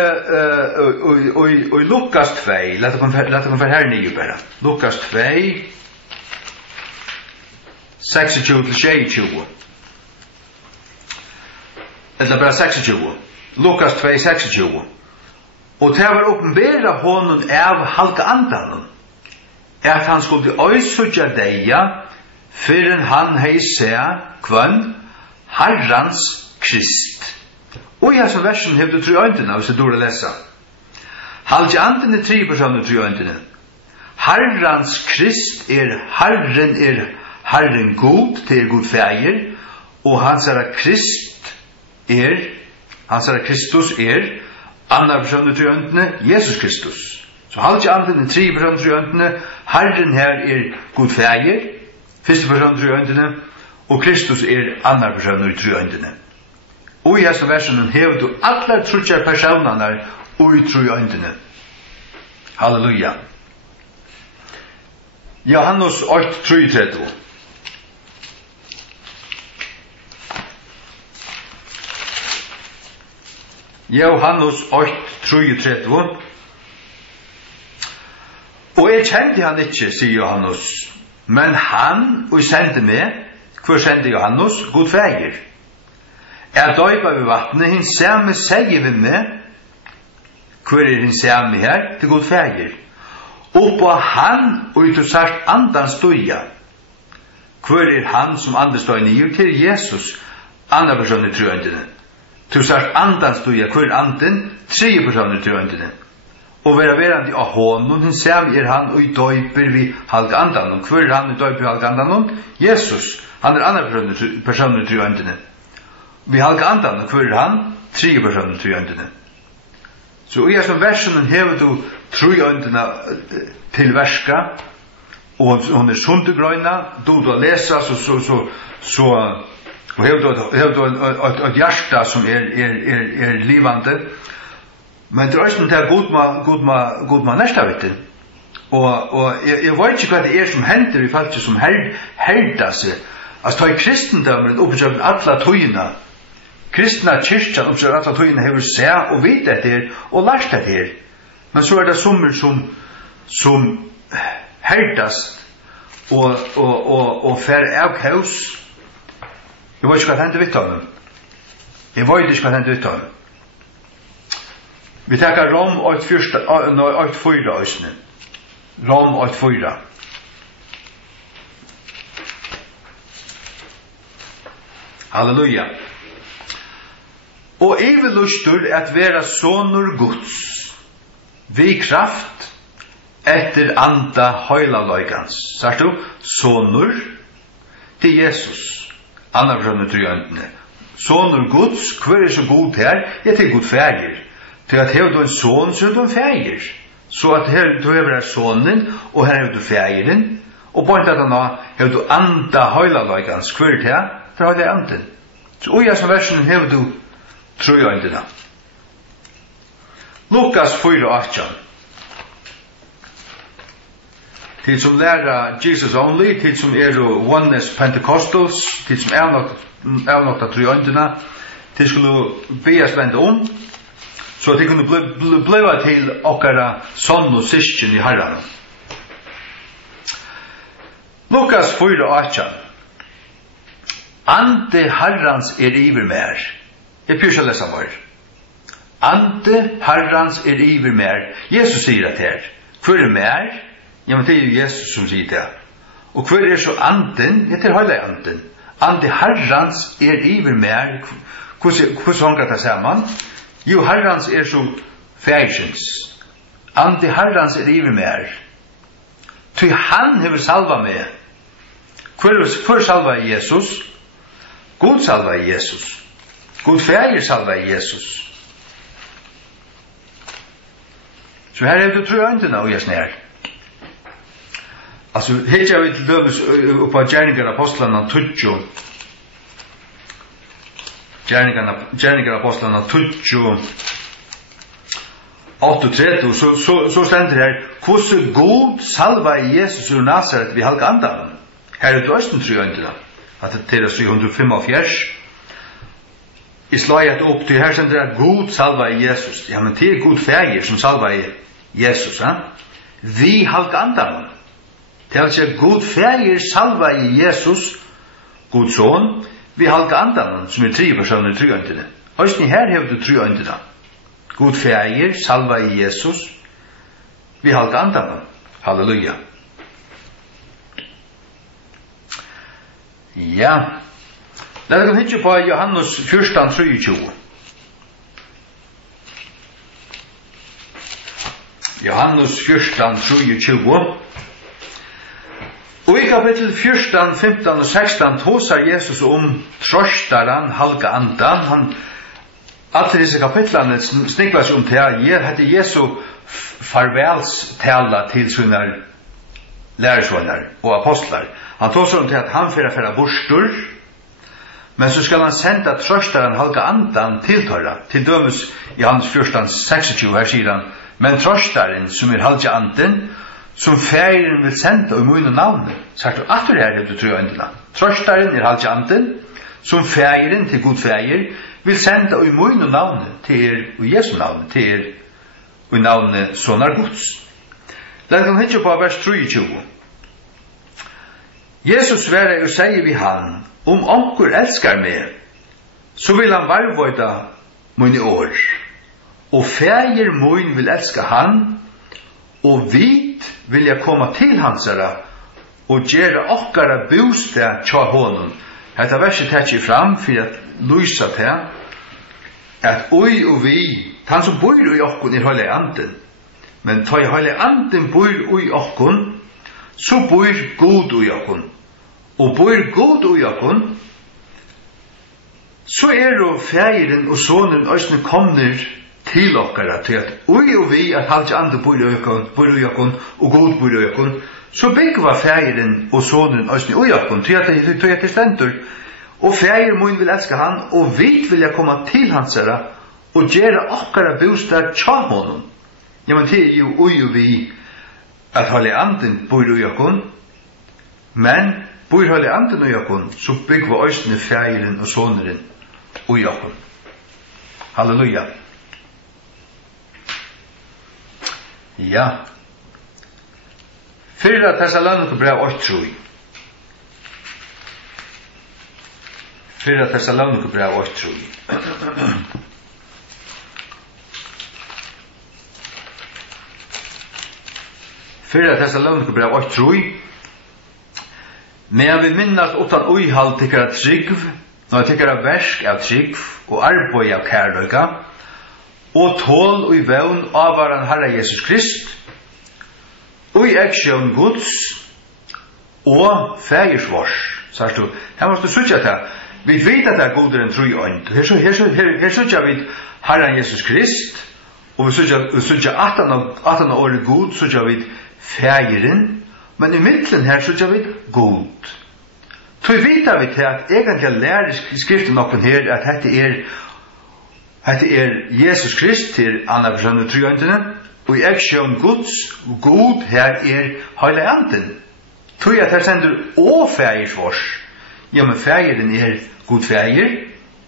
Lukas 2, lett å komme her nye bare. Lukas 2, 26-26. Eller bare 26. Lukas 2, 26. Og det var åpenbæra hånden av halka andan, at han skulle øysutja deia, fyrren han hei seg kvann Herrans Krist. Og i hans versen hef du 3 øyntene, hvis du lesa. Halvtje anden 3 personer 3 øyntene. Herrans Krist Herren god, til god feir, og hans Krist hans Kristus andre personer 3 øyntene, Jesus Kristus. Så halvtje anden 3 personer 3 øyntene, Herren her god feir, første person 3 øyntene, og Kristus andre person 3 øyntene. Og i hese versen hever du alle trutjar personene og i tru øyndene. Halleluja. Johannes 8:33. Johannes 8:33. Og jeg kjente han ikke, sier Johannes, men han, og sendte meg, hvor sendte Johannes? God feger. Jeg døypa ved vattnet, hinn samme sier ved meg, hvor hinn samme her? Til god feger. Og på han, og ut og sagt andans støya. Hvor han som andre støy nye? Til Jesus, andre personer trøyndene. Til sagt andans støya, hvor anden? Tredje personer trøyndene. Og vera verandi av honom, hinn samme han, og i døyper vi halk andan. Og hvor han i døyper vi halk andan? Jesus, han andre personer trøyndene. Vi halka andan, og hvor han? Tredje personer trøyndene. Så i som versen hever du trøyndene til verska, og hun sundegrøyna, du lesa, og hever du et hjärsta som livande, men det også til god ma næsta vittin. Og jeg vet ikke hva det som hender i fallet som herda seg. Altså, ta i kristendømmen oppsøkt alla tøyina. Kristna kyrkjan oppsøkt alla tøyina hever seg og vite etter og lært etter. Men så det sommer som herdast og fer av kaus. Jeg vet ikke hva hender vitt av dem. Jeg vet ikke hva hender vitt av dem. Vi takkar Rom 8:4 òsne. Rom 8:4. Halleluja. Og evelustur at vera sonur Guds, vi kraft etter anda høylaløygans. Sagt du? Sonur til Jesus. Anna personer trøyndene. Sonur Guds, hver så god her? Jeg til god feger. Til at her du en son, så er du en feger. Så at her du hever sonen, og her hever du fegeren. Og på en tatt nå, hever du anda høylaløygans. Hver til her? Det har det anden. Så ui som versen hever du trøyndene. Lukas 4:18. Til som lærer Jesus only, til som oneness Pentecostals, til som avnokta trøyndene, til skulle be spende så det kunne bliva til okkara sonn og syskjen i Herren. Lukas 4:18. Ande Herrans iver mer. Jeg pyrsa lesa var. Ande Herrans iver mer. Jesus sier det her. Hvor mer? Ja, men det jo Jesus som sier det. Og hvor så anden? Det hele anden. Ande Herrans iver mer. Hvordan hongar det sammen? Jo, Herrans så fægjens. Ande Herrans iver mer. Ty han hever salva med. Hvor salva Jesus? God salva Jesus. God fægjer salva Jesus. Så her du trøyndene og jeg snær. Altså, helt jeg vil til dømes oppa gjerningar apostlarna 20. Gjerningar apostlarna 20. 38, så stender her, hvordan god salva Jesus ur Nazaret vi halka andan. Her du østen trøyndene. At det 775. I slaget opp til her stender det god salva i Jesus. Ja, men det god feger som salva i Jesus. Vi halka andan. Det altså god feger salva i Jesus, god son, vi halka andan, som 3 personer trøyndene. Østen her hever du trøyndene. God feger salva i Jesus, vi halka andan. Halleluja. Ja. Lad oss hitje på Johannes 14:23. Johannes 14:23. Og i kapittel 14, 15 og 16 tåsar Jesus trøstaran halka andan. Alt disse kapitlene sniklar seg til jeg hette Jesu farvelstala til sine lærersvenner og apostlar. Han tåsar til at han fyrir borstur, Men så skal han senda trøstaren halga andan til tørra. Til dømes i hans 14:26 her sier han, men trøstaren som halga anden, som færen vil senda i munn og navn. Sagt du at det her du tror endelig. Trøstaren halga anden, som færen til god fæger, vil senda i munn og navn til Jesu navn, til i navnet sonar Guds. Lad oss hitje på vers 23. Jesus svarer og sier vi han, om onkur elskar meg, så vil han varvøyda mine år. Og fægir mun vil elska han, og vit vil jeg komme til hansara, og gjøre okkara bostad tja honom. Hetta verset tekje fram, for at lysa til, at oi og vi, han som bor i okkon heilig anden, men ta i heilig anden bor i okkon, så bor god i okkon. Og bor god i okkon, så jo fægeren og sonen òsne kommer til okkara, til at oi og vi, at halvt andre bor i okkon, og god bor i okkon, så byggva fægeren og sonen òsne i okkon, til at det stendur, og fægeren mun vil elska han, og vi vil jeg komme til hansara, og gjøre okkara bostad tja honom. Ja, men det jo oi og vi, at halvt anden bor i okkon, men bor halvt anden i okkon, så byggva òsne fægeren og soneren i okkon. Halleluja. Ja. Fyrra Thessalonikerbrev brev 8:3. Fyrra Thessalonikerbrev brev 8:3. Fyrra Thessalonikerbrev brev 8:3. Men vi minnast utan uihald tykkara trygg, og tykkara versk av trygg, og arbeid av kærløyga, og tål og i vevn av varan Herre Jesus Krist, og i aksjon Guds, og fægersvars. Sagt du, her måste du sutja til, vi vet at det er godere enn tro i ånd. Her sutja vi Herren Jesus Krist, og vi sutja 18 år god, sutja vi fægeren, men i middelen her sutja vi god. Så vita vi til at egentlig lærer skriften noen her at dette Jesus Krist til andre personer tro i åndene, og i aksjon Guds, og god her heilig anden. Tror jeg at her sender å fægersvars. Ja, men fægeren god fæger,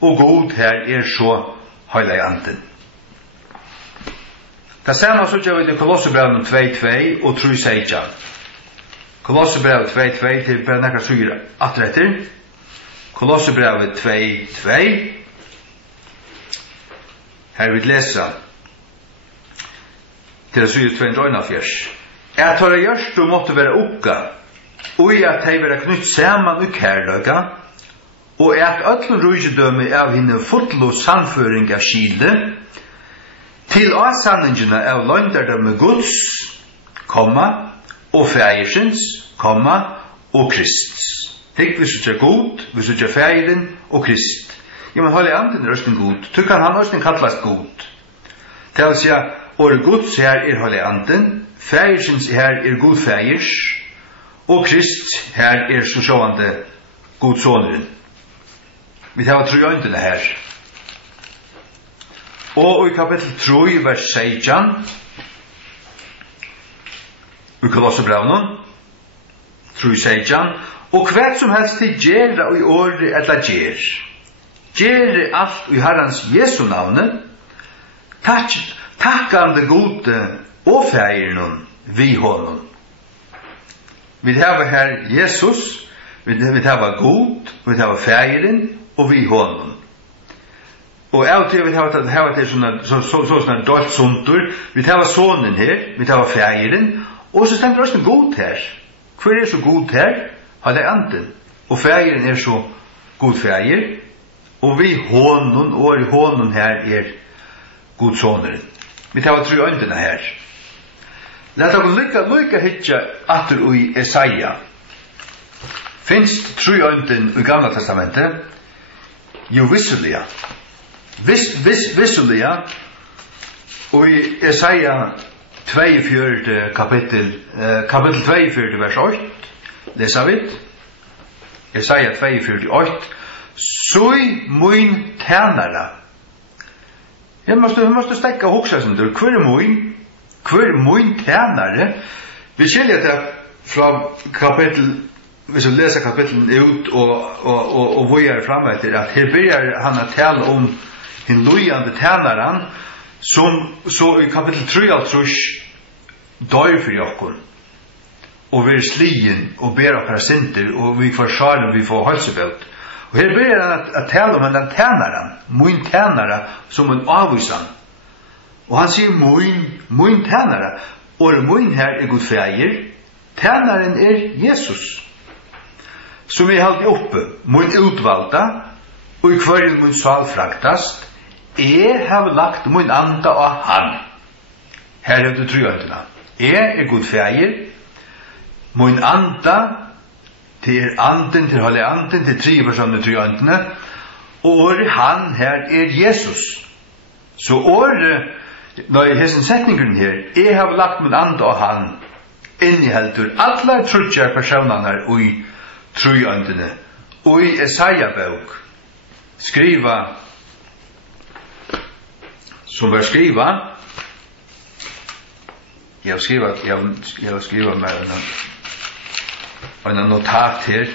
og god her så heilig anden. Det samme så gjør vi i Kolosserbrevet 2:2 og 3:16. Kolosserbrevet 2:2 til bare nekker suger atretter. Kolosserbrevet 2:2. Her vil lesa til suger 2:41. Jeg tar gjørst og måtte være ukka, og at hei være knytt saman i kærløyga, og at öllun rujidømi av henne fotlo samføring av skile, til avsanningene av løgndardømi Guds, og fægersins, og Krist. Hikk vi sutja god, vi sutja fægeren og Krist. Ja, men heilig anden røsten god, tu kan han røsten kallast god. Det vil sija, åre Guds her heilig anden, fægersins her god fægers, og Krist her så sjåvande god soneren. Vi tar tro i øyndene her. Og i kapittel 3, vers 16, i Kolossebrevnen, 3:16, og hvert som helst til gjerra og i året etla gjer. Gjerre alt i Herrens Jesu navne, takkande gode og fægeren vi honom. Vi har her Jesus, vi har god, vi har fægeren og vi honom. Og av til vi har det sånn dalt sundur, vi har sonen her, vi har fægeren, og så stemmer også god her. Hver så god her? Heilig anden. Og fægeren så god fæger, og vi honom, og i honom her god soneren. Vi tar tro øyndene her. Lad oss lykka hitja atter i Esaia. Finst tro øynden i Gamla Testamentet? Jo, vissulega. Vissulega, og i Esaia 42 kapittel 42 vers 8, lesa vi. Esaia 42:8, Sui mun tjänare. Jag måste stäcka också sen då. Kvar mun tjänare. Vi skiljer det från kapitel, vi ska läsa kapitlen ut och vad är framåt till att här börjar han att tala om en lojande tjänaren som så i kapitel 3 alltså dör för Jakob. Och vi är slien och ber av synder och vi får sjalen, vi får hälsobot. Och här börjar han att tala om den tjänaren, mun tjänare som en avvisan. Och han säger mun tjänare. Och mun här är god färger. Tjänaren är Jesus. Som är hållit uppe, mun utvalda och i kvargen mun sal fraktast. Har lagt mun anda av han. Här är det tröjorna. Är god färger. Mun anda till anden, till hålla anden, till tre personer tröjorna. Och han här är Jesus. Så när hessen sättningen här, har lagt mun anda av han. Innehåller alla trutjar personerna i tröjorna. Och i Esaja-bok skriva som var skriva jag har skriva med en notat här.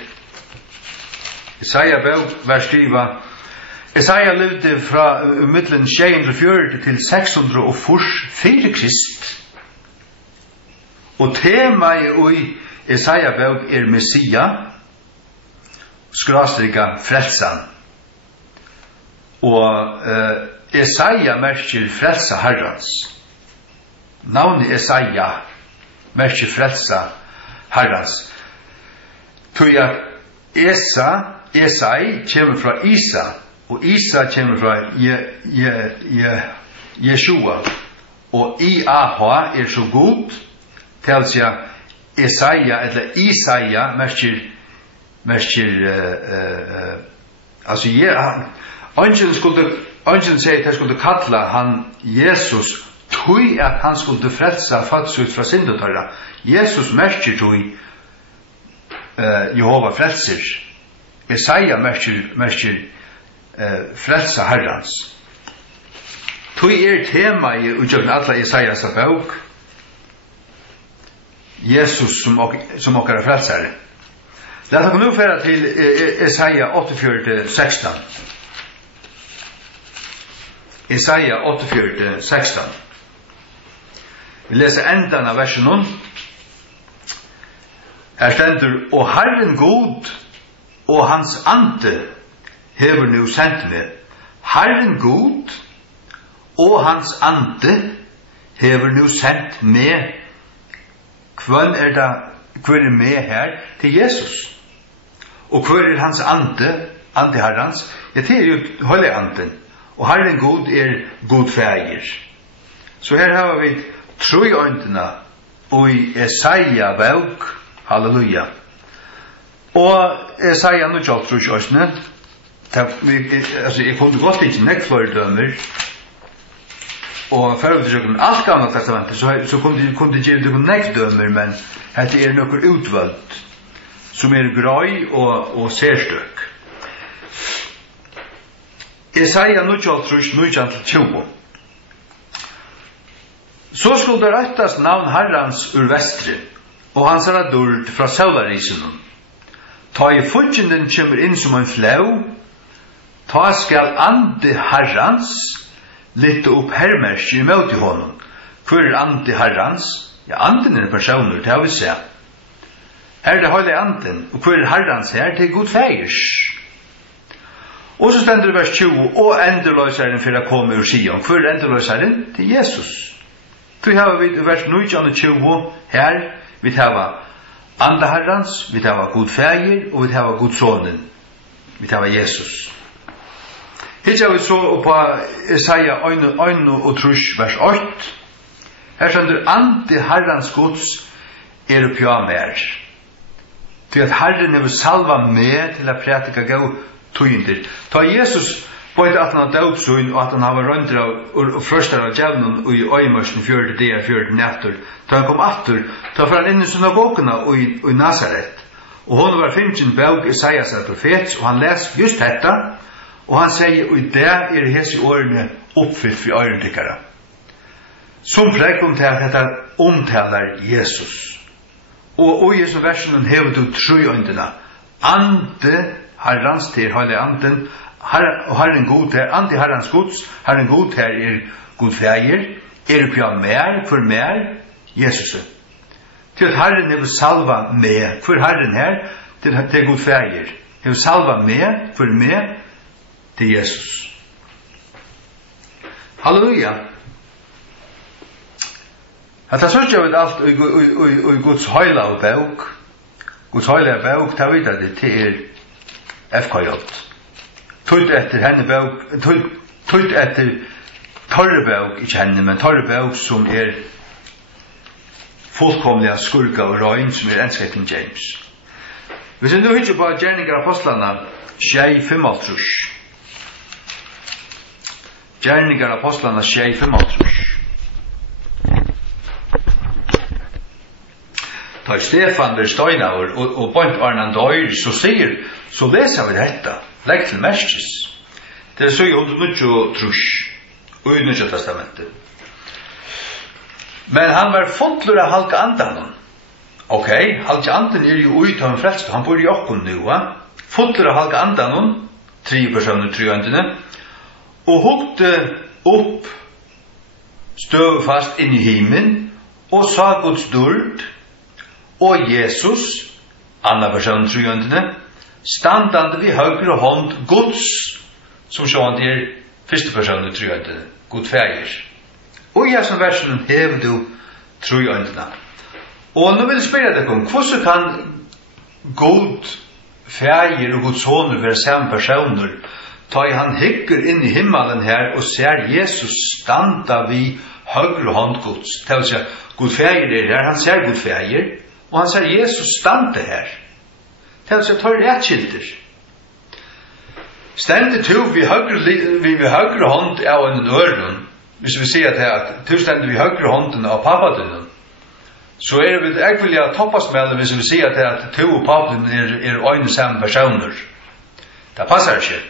Esaja-bok var skriva Esaja levde från mellan 640 till 640 före Krist. Och tema i Esaja-bok är Messia, skrasliga frälsan. Och Esaja märker frälsa Herrans. Navnet Esaja märker frälsa Herrans. Tog att Esai kommer från Isa. Och Isa kommer från Jeshua. Och IAH är så god. Till sig Esaja eller Isaia märker alltså Angel säger att han skulle kalla han Jesus tog att han skulle frälsa föds ut från syndotarna. Jesus märker tog Jehova frälser. Esaja märker frälsa Herrans. Tog tema i utgören alla Esaias bok. Jesus som åker frälsare. Låt oss nu föra till Esaja 84:16. Esaja 84:16. Vi läser ändan av versen. Här ständer, och Herren god och hans ande hever nu sänt med. Herren god och hans ande hever nu sänt med. Kvön är med här till Jesus. Och kvar är hans ande Herrans. Ja, det är ju hålla anden. Och Herren god är god färger. Så här har vi trojantena och i Esaja bok. Halleluja. Och Esaja nu tjalt trojantena. Alltså, jag kunde gått inte nekflöre dömer. Och förutsättningen allt gamla testamentet så kunde ge det nekdömer, men det är något utvalt som är gröj och särstök. Esaja 9:20. Så skulle det rättas namn Herrans ur västre, och hans radord från solarisen. Ta i fudgenden kommer in som en flå, ta skall ande Herrans lite upp hermers i möte honom. För är ande Herrans? Ja, anden är personer, det har vi sett. Här är det hela anden, och för är Herrans här, det är god fägers. Och så ständer det vers 20, och änderlösaren för att komma ur Sion. För är änderlösaren? Det är Jesus. Då har vi vers 19:20 här, vi har ande Herrans, vi har god fäger, och vi har god sonen. Vi har Jesus. Hitt har vi så på Esaja 1:3 vers 8. Her stendur ande Herrans Guds uppi á mér. Til at Herren hevur salva meg til at prædika góð tøyndir. Ta Jesus bøyti at han død søgn og at han hava røndra og frøstar av djevnen og i øymørsen 40 dager, 40 nætter. Ta han kom atter, ta fra han inn i synagogene og i Nazaret. Og hon var finchen bøk Isaias profet, og han les just detta, og han sier, og det hese årene oppfyllt for øren tykkere. Som prekkom til at dette omtaler Jesus. Og i Jesu versen hever du tru øyndene. Ande herrans til heilig anden, og herren god her, ande herrans gods, herren god her god feir, på mer, for mer, Jesus. Til at herren hever salva med, for herren her, til god feir. Hever salva med, for med, til Jesus. Halleluja. At det sørger vi alt i Guds høyla og bøk. Guds høyla og bøk, ta vidt det til FKJ. Tøyt etter henne bøk, tøyt etter torre bøk, ikke henne, men torre bøk som fullkomlige skurka og røyn, som ensket King James. Hvis vi nu hittar på gjerninger apostlene, Tjei 55. Gjerninger apostlene, Tjei 55. Da Stefan blir støynaver og bønt Arnan døyr, så leser vi dette. Legg til merskes. Det så i 103 og i Nye Testamentet. Men han var fotler av halka andan. Ok, halka andan jo ut av en frelst, han bor i okkon nu, va? Fotler av halka andan, 3 personer, 3 andene, og hukte opp støvfast inn i himmelen, og sa Guds dørd, og Jesus, andre person, 3 andene, standande vid høyre hånd Guds, som sjåan første person, 3 andene, God feir. Og i som versen hever du 3 andene. Og nå vil jeg spørre deg om, hvordan kan God feir og Guds hånd være samme personer, ta i han hykker inn i himmelen her og ser Jesus standa vid høyre hånd Guds. Det vil si, God feir her, han ser God feir, og han ser Jesus standa her. Det vil si, tar rettskilter. Stendet to vi høyre hånd av en øren, hvis vi sier at to stendet vi høyre hånden av pappadunnen, så vi egentlig toppasmelde hvis vi sier at to og pappadunnen øyne samme personer. Det passer ikke.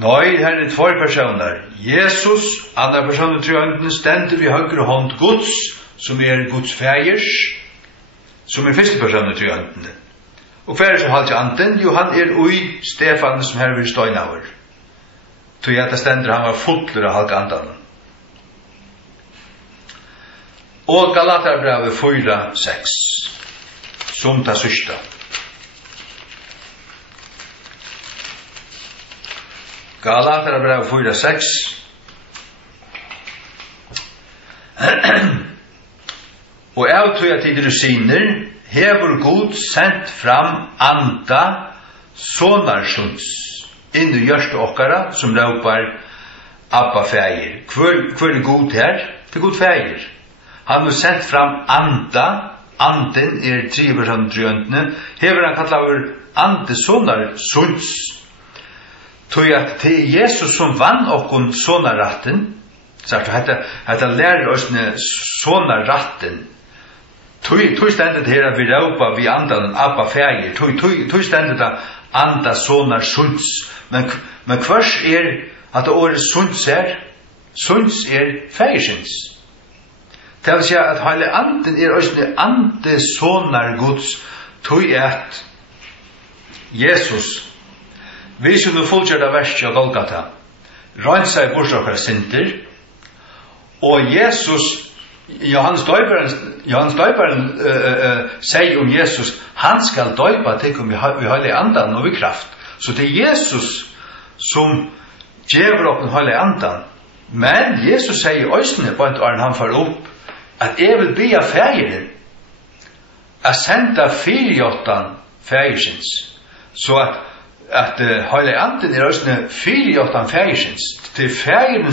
Nei, her 2 personer. Jesus, andre personer 3 øynene, stendet vi høyre hånd Guds, som Guds feirs, som første personer 3 øynene. Og hver som halte anden, jo han ui Stefan som her vil støynaver. Tog jeg at det stender han var fotler av halka andan. Og Galaterbrevet 4:6, som ta sørsta. Galaterbrevet 4:6. Og jeg tog at de rosiner, hever God sendt fram anda sonarsunds inn i hjørste okkara som råpar Abba feir. Hvor God her? Det God feir. Han har sendt fram anda, anden 3 personer 3 øntene, hever han kallet over ande sonarsunds. Tog at det Jesus som vann okkon sonarratten, sagt hetta lærer oss sonarratten. Tui stendet her at vi råpa vi andan Abba feir. Tui stendet da anda sonar sunds. Men hvers at det året sunds sunds feirsins. Det vil si at heile anden også ande sonar Guds. Tui at Jesus viser nu fullgjørda verset av Golgata. Rønsa i borstokkar sinter. Og Jesus Johannes døyperen sier om Jesus, han skal døypa til om vi høyler andan og vi kraft. Så det Jesus som gjever opp den høyler andan. Men Jesus sier i øysene på en åren han får opp, at jeg vil be av feiren, at senda 48 feirsins. Så at høyler andan øysene 48 feirsins. Det feiren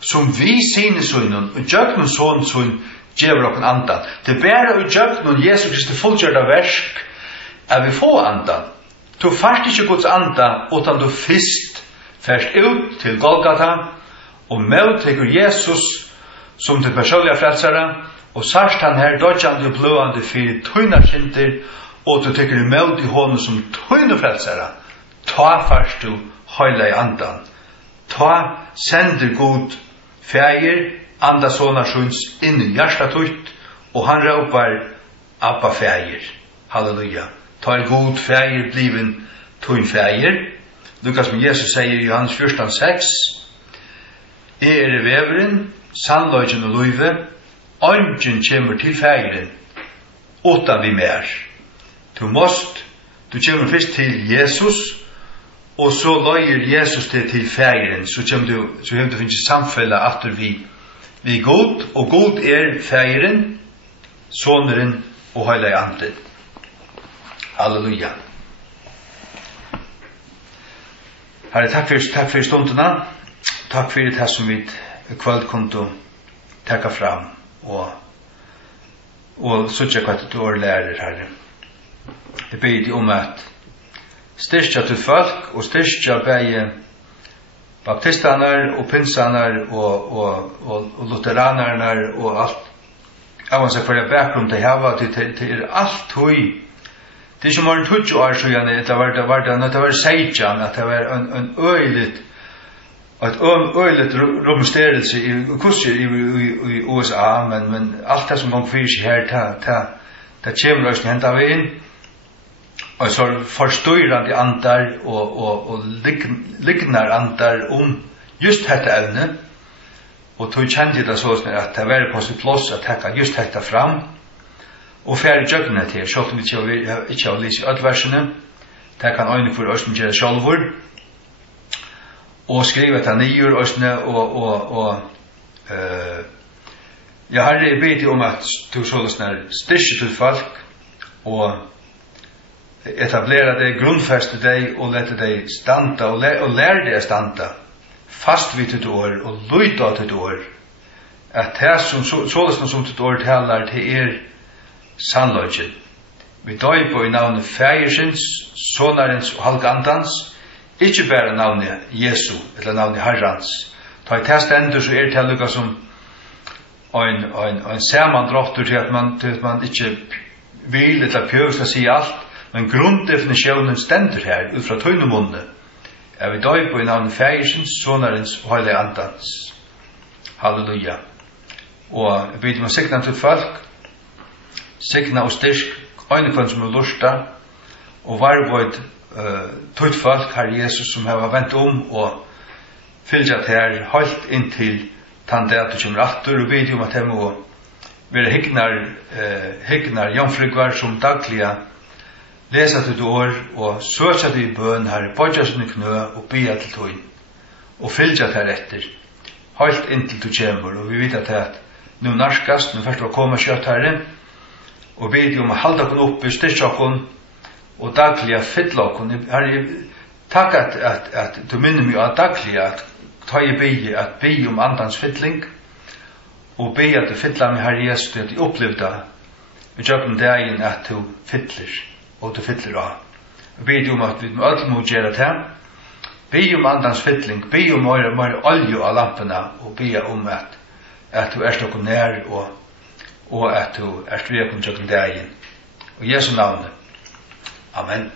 som vi sine sønnen, og jøgnen sånn sønn, gjever okken andan. Det bare og jøgnen Jesus Kristi fullgjørda versk, at vi får andan. Du fært ikke Guds andan, utan du fyrst fært ut til Golgata, og møttekur Jesus som til personlige frelsere, og sørst han her dødjande og blødande fyrir tøyna kinter, og du tykker imot i hånden som tøyne frelsere, ta først du høyla i andan. Ta sender god fægir, anda sånne sjøns inn i hjertet tøyt, og han råpar Abba fægir. Halleluja. Ta god fægir bliven tøyn fægir. Lukas som Jesus sier i Johannes 14:6, veveren, sannløgjen og løyve, ånden kommer til fægiren, utan vi mer. Du kommer først til Jesus, og så løyer Jesus til fægiren, så har du finnes samfelle after vi god, og god fægiren, soneren og høyla i anden. Halleluja. Herre, takk for stundene. Takk for det som vi kveld kunne takka fram og søtja hva du er lærer, Herre. Jeg ber deg om at styrkja til folk og styrkja begge baptistaner og pinsaner og lutheraner og alt. Jeg vil si for jeg bakgrunn til hava til alt høy. Det er som var en 20 år siden, det var seitjan, at det var en øyligt romsterelse i kurser i USA, men alt det som kom fyrir seg her, det kommer også hent av inn, og så forstyrrande andar og lignar andar just dette evne, og tog kjente det sånn at det var på sitt plass at hekka just dette fram, og færre jøgne til, selv om vi ikke har lyst i ødversene, det kan øyne for oss gjøre sjálfur, og skrive det nyer ossene, jeg har bedt om at du sånn styrke til folk, og etablere det, grunnfeste det, og lette det standa, og lære det standa, fast vid ditt år, og lyda ditt år, at det som ditt år talar til sannløgjen. Vi døyper i navnet Fægirsins, Sonarens og Halgandans, ikke bare navnet Jesu, eller navnet Herrans. Ta i test ender så det lukka som en samandrottur til at man ikke vil eller pjøvs å si alt, men grunndefinisjonen stender her, ut fra tøynemunne. Vi døyper i navnet Fægirsins, Sonarens og Halgandans. Halleluja. Og jeg beder meg sikna til folk, signa og styrk, øynekvann som lusta, og varvøyd tøyt folk, Herre Jesus, som har vendt og fylgjat her holdt inntil tann det at du kommer atter, og bid om at det må være hygnar jomfrygvar som dagliga lesa til år, og søtja til bøn, Herre, bodja sinne knø, og bia til tøyn, og fylgjat her etter, holdt inntil du kommer, og vi vet at nu narskast, nu først var koma kjøtt Herre, og bid om å halda okkur oppe, styrkja okkur, og dagliga fylla okkur. Herre, takk at du minner meg av dagliga, at ta i bygge, at bygge om andans fylling, og bygge at du fylla meg, Herre Jesus, at jeg opplevde i jøkken dagen at du fyllir, og du fyllir av. Bid om at vi må må gjøre det, bygge om andans fylling, bygge om mer olje av lampene, og bygge om at du erst okkur nær, og at du erst vi er kun tjøkken dagen. Og Jesu navn. Amen.